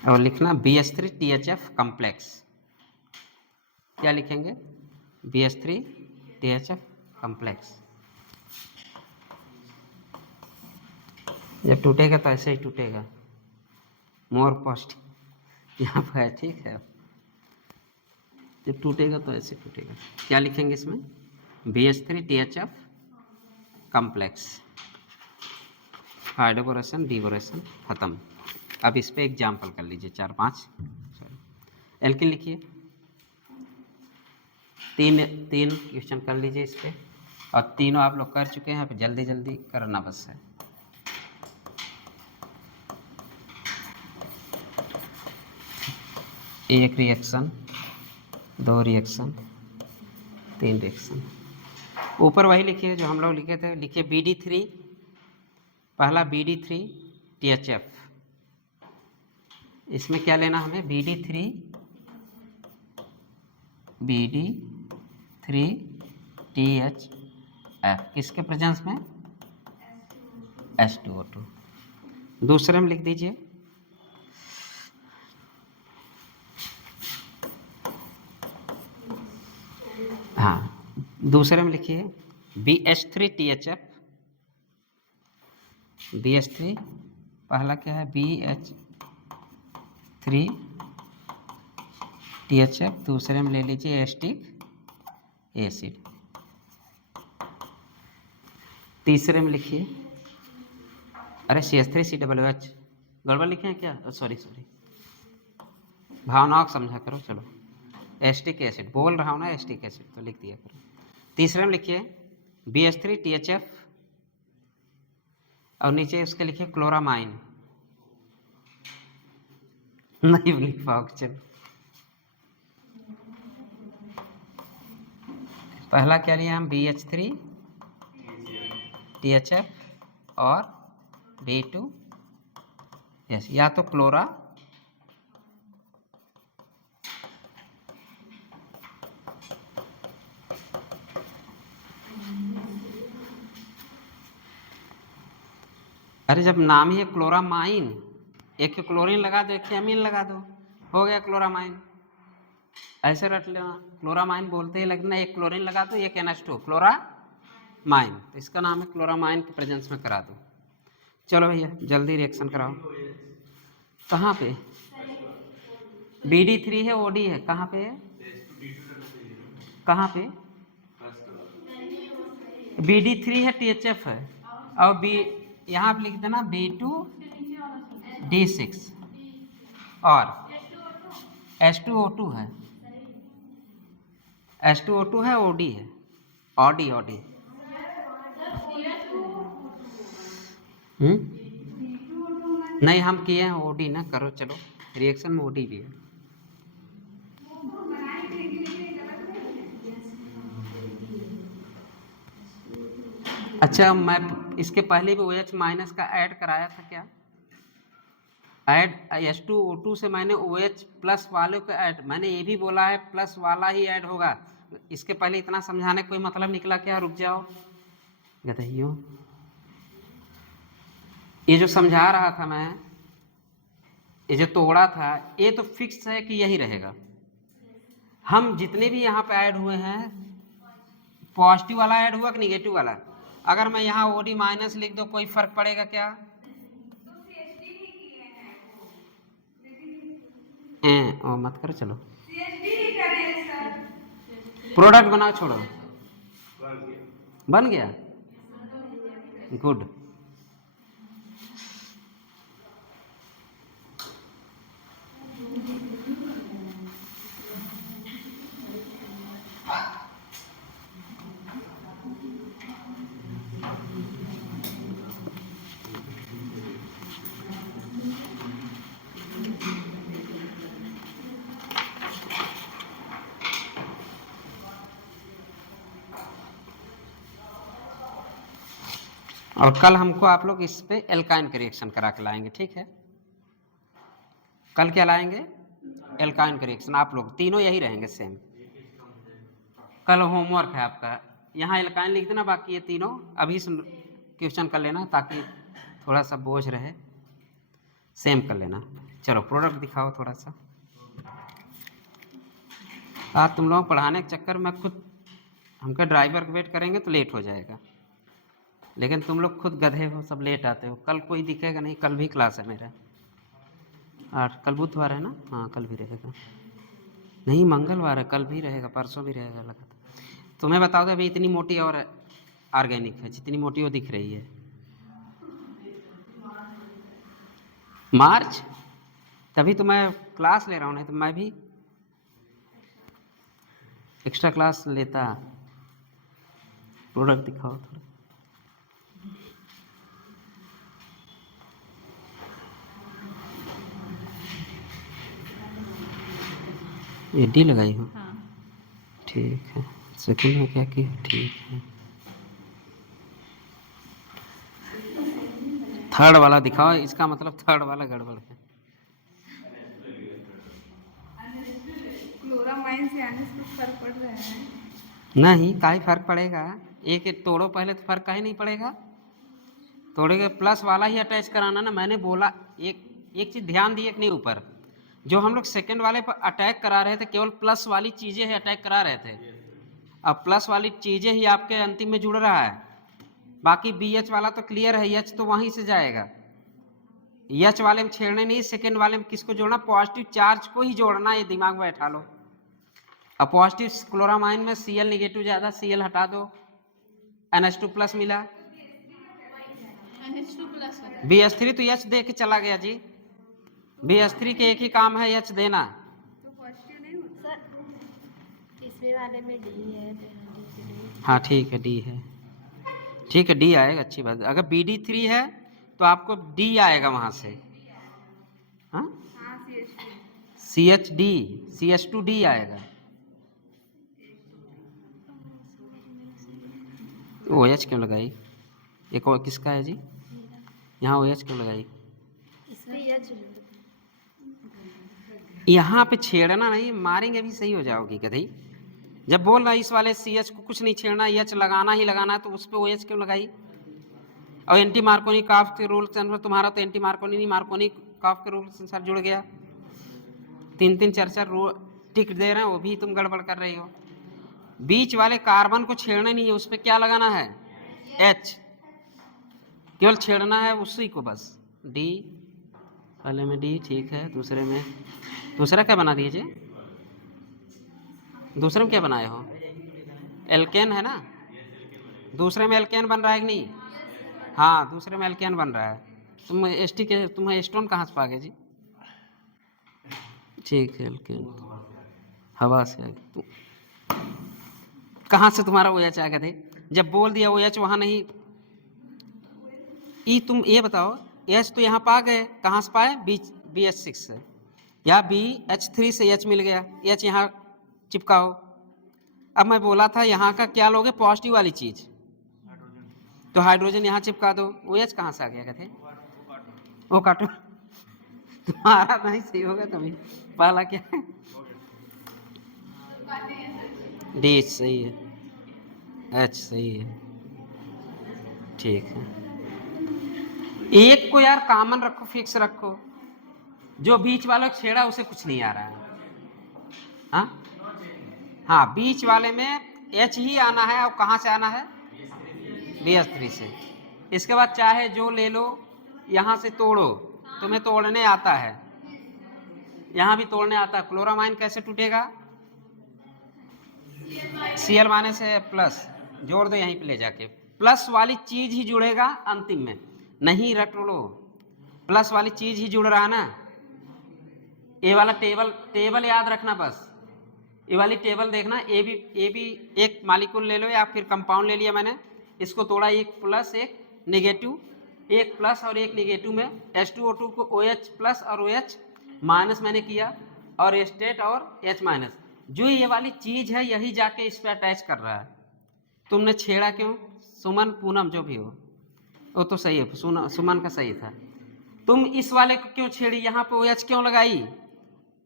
और लिखना BH3THF कॉम्प्लेक्स। क्या लिखेंगे? BH3THF complex. जब टूटेगा तो ऐसे ही टूटेगा, मोर पॉजिटिव यहाँ पर है, ठीक है। जब टूटेगा तो ऐसे टूटेगा। क्या लिखेंगे इसमें? BH3THF complex. हाइड्रोबोरेशन डिबोरेशन खत्म। अब इस पे एग्जाम्पल कर लीजिए 4-5। एल्किन लिखिए, तीन क्वेश्चन कर लीजिए इस पे, और तीनों आप लोग कर चुके हैं। अब जल्दी जल्दी करना बस है। एक रिएक्शन, 2 रिएक्शन, 3 रिएक्शन। ऊपर वही लिखिए जो हम लोग लिखे थे। लिखिए BD3, पहला BD3THF। इसमें क्या लेना हमें? BD3THF किसके प्रेजेंस में? H2O2। दूसरे में लिख दीजिए हाँ, दूसरे में लिखिए BH3THF। BH3 पहला क्या है? BH3THF। दूसरे में ले लीजिए एसिटिक एसिड। तीसरे में लिखिए, अरे CH3COOH गड़बड़ लिखे हैं क्या? सॉरी, भावनाओं को समझा करो। चलो, एसिटिक एसिड बोल रहा हूँ ना, एसिटिक एसिड तो लिख दिया करो। तीसरे में लिखिए BH3THF, और नीचे उसके लिखिए क्लोरामाइन। नहीं लिख पाओगे, चलो। पहला क्या लिया हम? BH3THF और B2, यस, या तो क्लोरा अरे जब नाम ही है क्लोरामाइन, एक क्लोरीन लगा दो, एक अमीन लगा दो, हो गया क्लोरामाइन। ऐसे रट लेना, क्लोरामाइन बोलते ही लगना एक क्लोरीन लगा दो, एक NH2 क्लोरामाइन, तो इसका नाम है क्लोरामाइन के प्रेजेंस में करा दो। चलो भैया जल्दी रिएक्शन कराओ। कहाँ पे? BD3 है, OD है, कहाँ पे है? कहाँ पे? BD3 है, THF है, और यहाँ पे लिख देना B2D6 और H2O2 है, H2O2 है, OD है, OD नहीं, हम किए हैं OD ना, करो। चलो, रिएक्शन में OD भी है। अच्छा, मैं इसके पहले भी OH माइनस का ऐड कराया था क्या? ऐड H2O2 से मैंने OH प्लस वाले को ऐड, मैंने ये भी बोला है प्लस वाला ही ऐड होगा। इसके पहले इतना समझाने कोई मतलब निकला क्या? रुक जाओ गधइयों, ये जो समझा रहा था मैं, ये जो तोड़ा था, ये तो फिक्स है कि यही रहेगा। हम जितने भी यहाँ पे ऐड हुए हैं, पॉजिटिव वाला ऐड हुआ कि निगेटिव वाला? अगर मैं यहाँ OD माइनस लिख दो, कोई फर्क पड़ेगा क्या? ओ मत करो, चलो प्रोडक्ट बनाओ, छोड़ो। बन गया, गुड। और कल हमको आप लोग इस पे एल्काइन का रिएक्शन करा के लाएंगे, ठीक है? कल क्या लाएंगे? एल्काइन का रिएक्शन। आप लोग तीनों यही रहेंगे सेम। कल होमवर्क है आपका, यहाँ एल्काइन लिख देना, बाकी ये तीनों अभी क्वेश्चन कर लेना ताकि थोड़ा सा बोझ रहे, सेम कर लेना। चलो प्रोडक्ट दिखाओ थोड़ा सा। आज तुम लोग पढ़ाने के चक्कर में खुद हमका ड्राइवर का वेट करेंगे तो लेट हो जाएगा, लेकिन तुम लोग खुद गधे हो, सब लेट आते हो। कल कोई दिखेगा नहीं, कल भी क्लास है मेरा। और कल बुधवार है ना? हाँ कल भी रहेगा। नहीं मंगलवार है, कल भी रहेगा, परसों भी रहेगा लगातार। तुम्हें बताओ तो अभी इतनी मोटी और ऑर्गेनिक है, जितनी मोटी वो दिख रही है। मार्च, तभी तो मैं क्लास ले रहा हूँ, नहीं तो मैं भी एक्स्ट्रा क्लास लेता। प्रोडक्ट दिखाओ थोड़ा। ये डी लगाई हो? हाँ। ठीक है, सेकंड में क्या किया? ठीक है, थर्ड वाला दिखाओ, इसका मतलब थर्ड वाला गड़बड़ है। क्लोरामाइन से आने से कुछ फर्क पड़ रहा है? नहीं, का ही फर्क पड़ेगा? एक एक तोड़ो पहले तो फर्क का ही नहीं पड़ेगा। तोड़ेगे प्लस वाला ही अटैच कराना ना। मैंने बोला एक चीज ध्यान दिए कि नहीं, ऊपर जो हम लोग सेकंड वाले पर अटैक करा रहे थे, केवल प्लस वाली चीजें ही अटैक करा रहे थे। अब प्लस वाली चीजें ही आपके अंतिम में जुड़ रहा है, बाकी BH वाला तो क्लियर है, H तो वहीं से जाएगा। H वाले में छेड़ने नहीं, सेकंड वाले में किसको जोड़ना? पॉजिटिव चार्ज को ही जोड़ना, ये दिमाग में बैठा लो। अब पॉजिटिव क्लोरामाइन में Cl निगेटिव ज्यादा, Cl हटा दो, NH2 प्लस मिला, BH3 तो H दे के चला गया जी। BH3 के एक ही काम है, H देना। तो पॉजिटिव नहीं होता सर, इसमें वाले में D है। हाँ ठीक है, D है, ठीक है, D आएगा, अच्छी बात। अगर BD3 है तो आपको D आएगा वहां से। हाँ CHD, CH2D आएगा। OH क्यों लगाई? एक और किसका है जी? यहाँ OH क्यों लगाई? यहाँ पे छेड़ना नहीं, मारेंगे भी सही हो जाओगी कभी। जब बोल रहा इस वाले CH को कुछ नहीं छेड़ना, H लगाना ही लगाना है, तो उस पर OH क्यों लगाई? और एंटी मार्कोनी काफ के रूल से तुम्हारा तो एंटी मार्कोनी नहीं, मार्कोनी काफ के रूल से अनुसार जुड़ गया। 3-3 4-4 टिक दे रहे हैं, वो भी तुम गड़बड़ कर रही हो। बीच वाले कार्बन को छेड़ना नहीं है, उस पर क्या लगाना है? H, केवल छेड़ना है उसी को बस। D, पहले में D ठीक है, दूसरे में दूसरा क्या बना दीजिए? दूसरे में क्या बनाए हो? एल्केन है ना? दूसरे में एल्केन बन रहा है कि नहीं? हाँ दूसरे में एल्केन बन रहा है। तुम ST के तुम्हें एस्टोन कहाँ से पागे जी? ठीक है, एल्केन हवा से आगे। कहाँ से तुम्हारा OH आ गया थे? जब बोल दिया OH वहां नहीं। तुम ये बताओ, H तो यहाँ पा गए, कहाँ से पाए? BH6 से, या BH3 से H मिल गया, H यहाँ चिपकाओ। अब मैं बोला था यहाँ का क्या लोगे? पॉजिटिव वाली चीज, तो हाइड्रोजन यहाँ चिपका दो, OH कहाँ से आ गया कहते? वो काटो, तुम्हारा नहीं सही होगा तभी। पहला क्या है? D सही है, H सही है, ठीक है। एक को यार कॉमन रखो, फिक्स रखो, जो बीच वाला छेड़ा उसे कुछ नहीं आ रहा है। हाँ, बीच वाले में H ही आना है, और कहाँ से आना है? BH3 से। इसके बाद चाहे जो ले लो, यहाँ से तोड़ो, तुम्हें तोड़ने आता है, यहाँ भी तोड़ने आता है। क्लोरामाइन कैसे टूटेगा? Cl माइनस से प्लस जोड़ दो यहीं पे ले जाके, प्लस वाली चीज ही जुड़ेगा अंतिम में, नहीं रट लो, प्लस वाली चीज ही जुड़ रहा ना। ये वाला टेबल याद रखना, बस ये वाली टेबल देखना। ए भी एक मालिक्यूल ले लो या फिर कंपाउंड ले लिया मैंने, इसको तोड़ा, एक प्लस एक नेगेटिव, एक प्लस और एक नेगेटिव में H2O2 को OH प्लस और OH माइनस मैंने किया, और एस्टेट और H माइनस। जो ये वाली चीज है यही जाके इस पे अटैच कर रहा है। तुमने छेड़ा क्यों? सुमन पूनम जो भी हो, वो तो सही है, सुमन का सही था। तुम इस वाले को क्यों छेड़ी? यहाँ पे OH क्यों लगाई?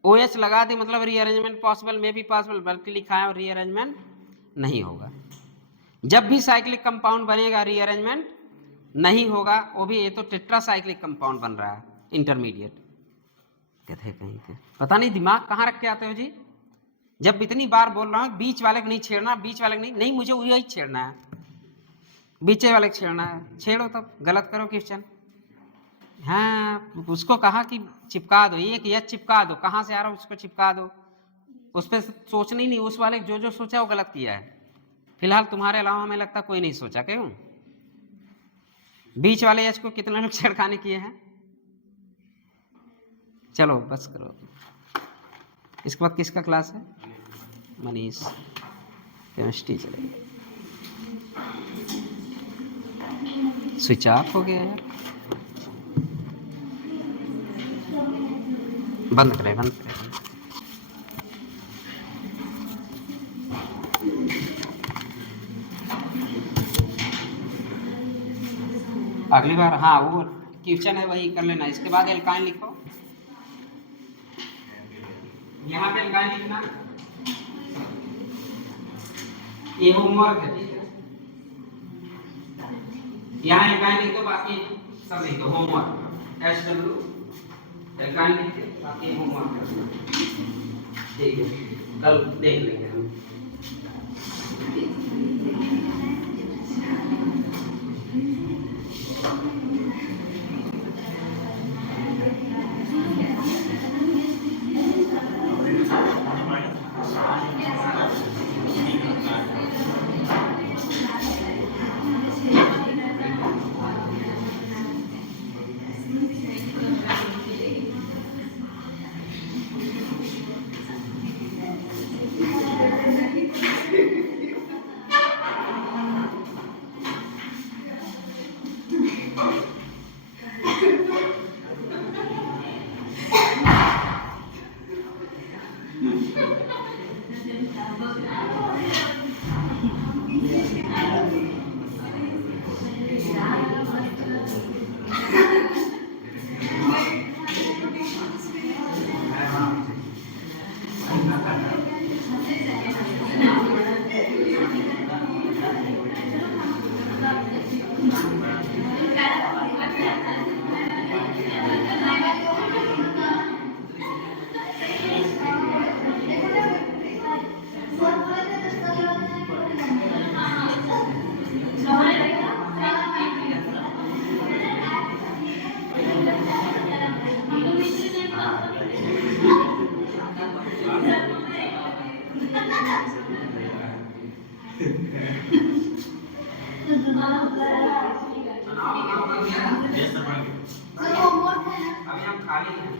OH लगा दी मतलब रीअरेंजमेंट पॉसिबल, में भी पॉसिबल, बल्कि लिखा है रीअरेंजमेंट नहीं होगा। जब भी साइक्लिक कंपाउंड बनेगा रीअरेंजमेंट नहीं होगा, वो भी ये तो टेट्रासाइक्लिक कंपाउंड बन रहा है, इंटरमीडिएट कहते हैं कहीं के। पता नहीं दिमाग कहाँ रख के आते हो जी। जब इतनी बार बोल रहा हूँ बीच वाले को नहीं छेड़ना, बीच वाले को नहीं, मुझे वही छेड़ना है, बीचे वाले को छेड़ना है। छेड़ो तब, गलत करो क्वेश्चन। हाँ, उसको कहा कि चिपका दो, एक H चिपका दो, कहाँ से आ रहा है उसको चिपका दो, उस पर सोचना ही नहीं। उस वाले जो सोचा वो गलत किया है। फिलहाल तुम्हारे अलावा हमें लगता कोई नहीं सोचा, क्यों? बीच वाले H को कितने लोग छिड़काने किए हैं? चलो बस करो। इसके बाद किसका क्लास है? मनीष, केमिस्ट्री चलेगी। स्विच ऑफ हो गया यार, बंद करें। अगली बार हाँ वो क्वेश्चन है वही कर लेना। इसके बाद एल्काइन लिखो, यहाँ पे एल्काइन लिखना, ये होमवर्क है, ठीक है? यहाँ एल्काइन लिखो, बाकी सब लिखो होमवर्क। HW एल्काइन लिख के बाकी होमवर्क, ठीक है? कल देख लेंगे हम। अभी हम खाली हैं,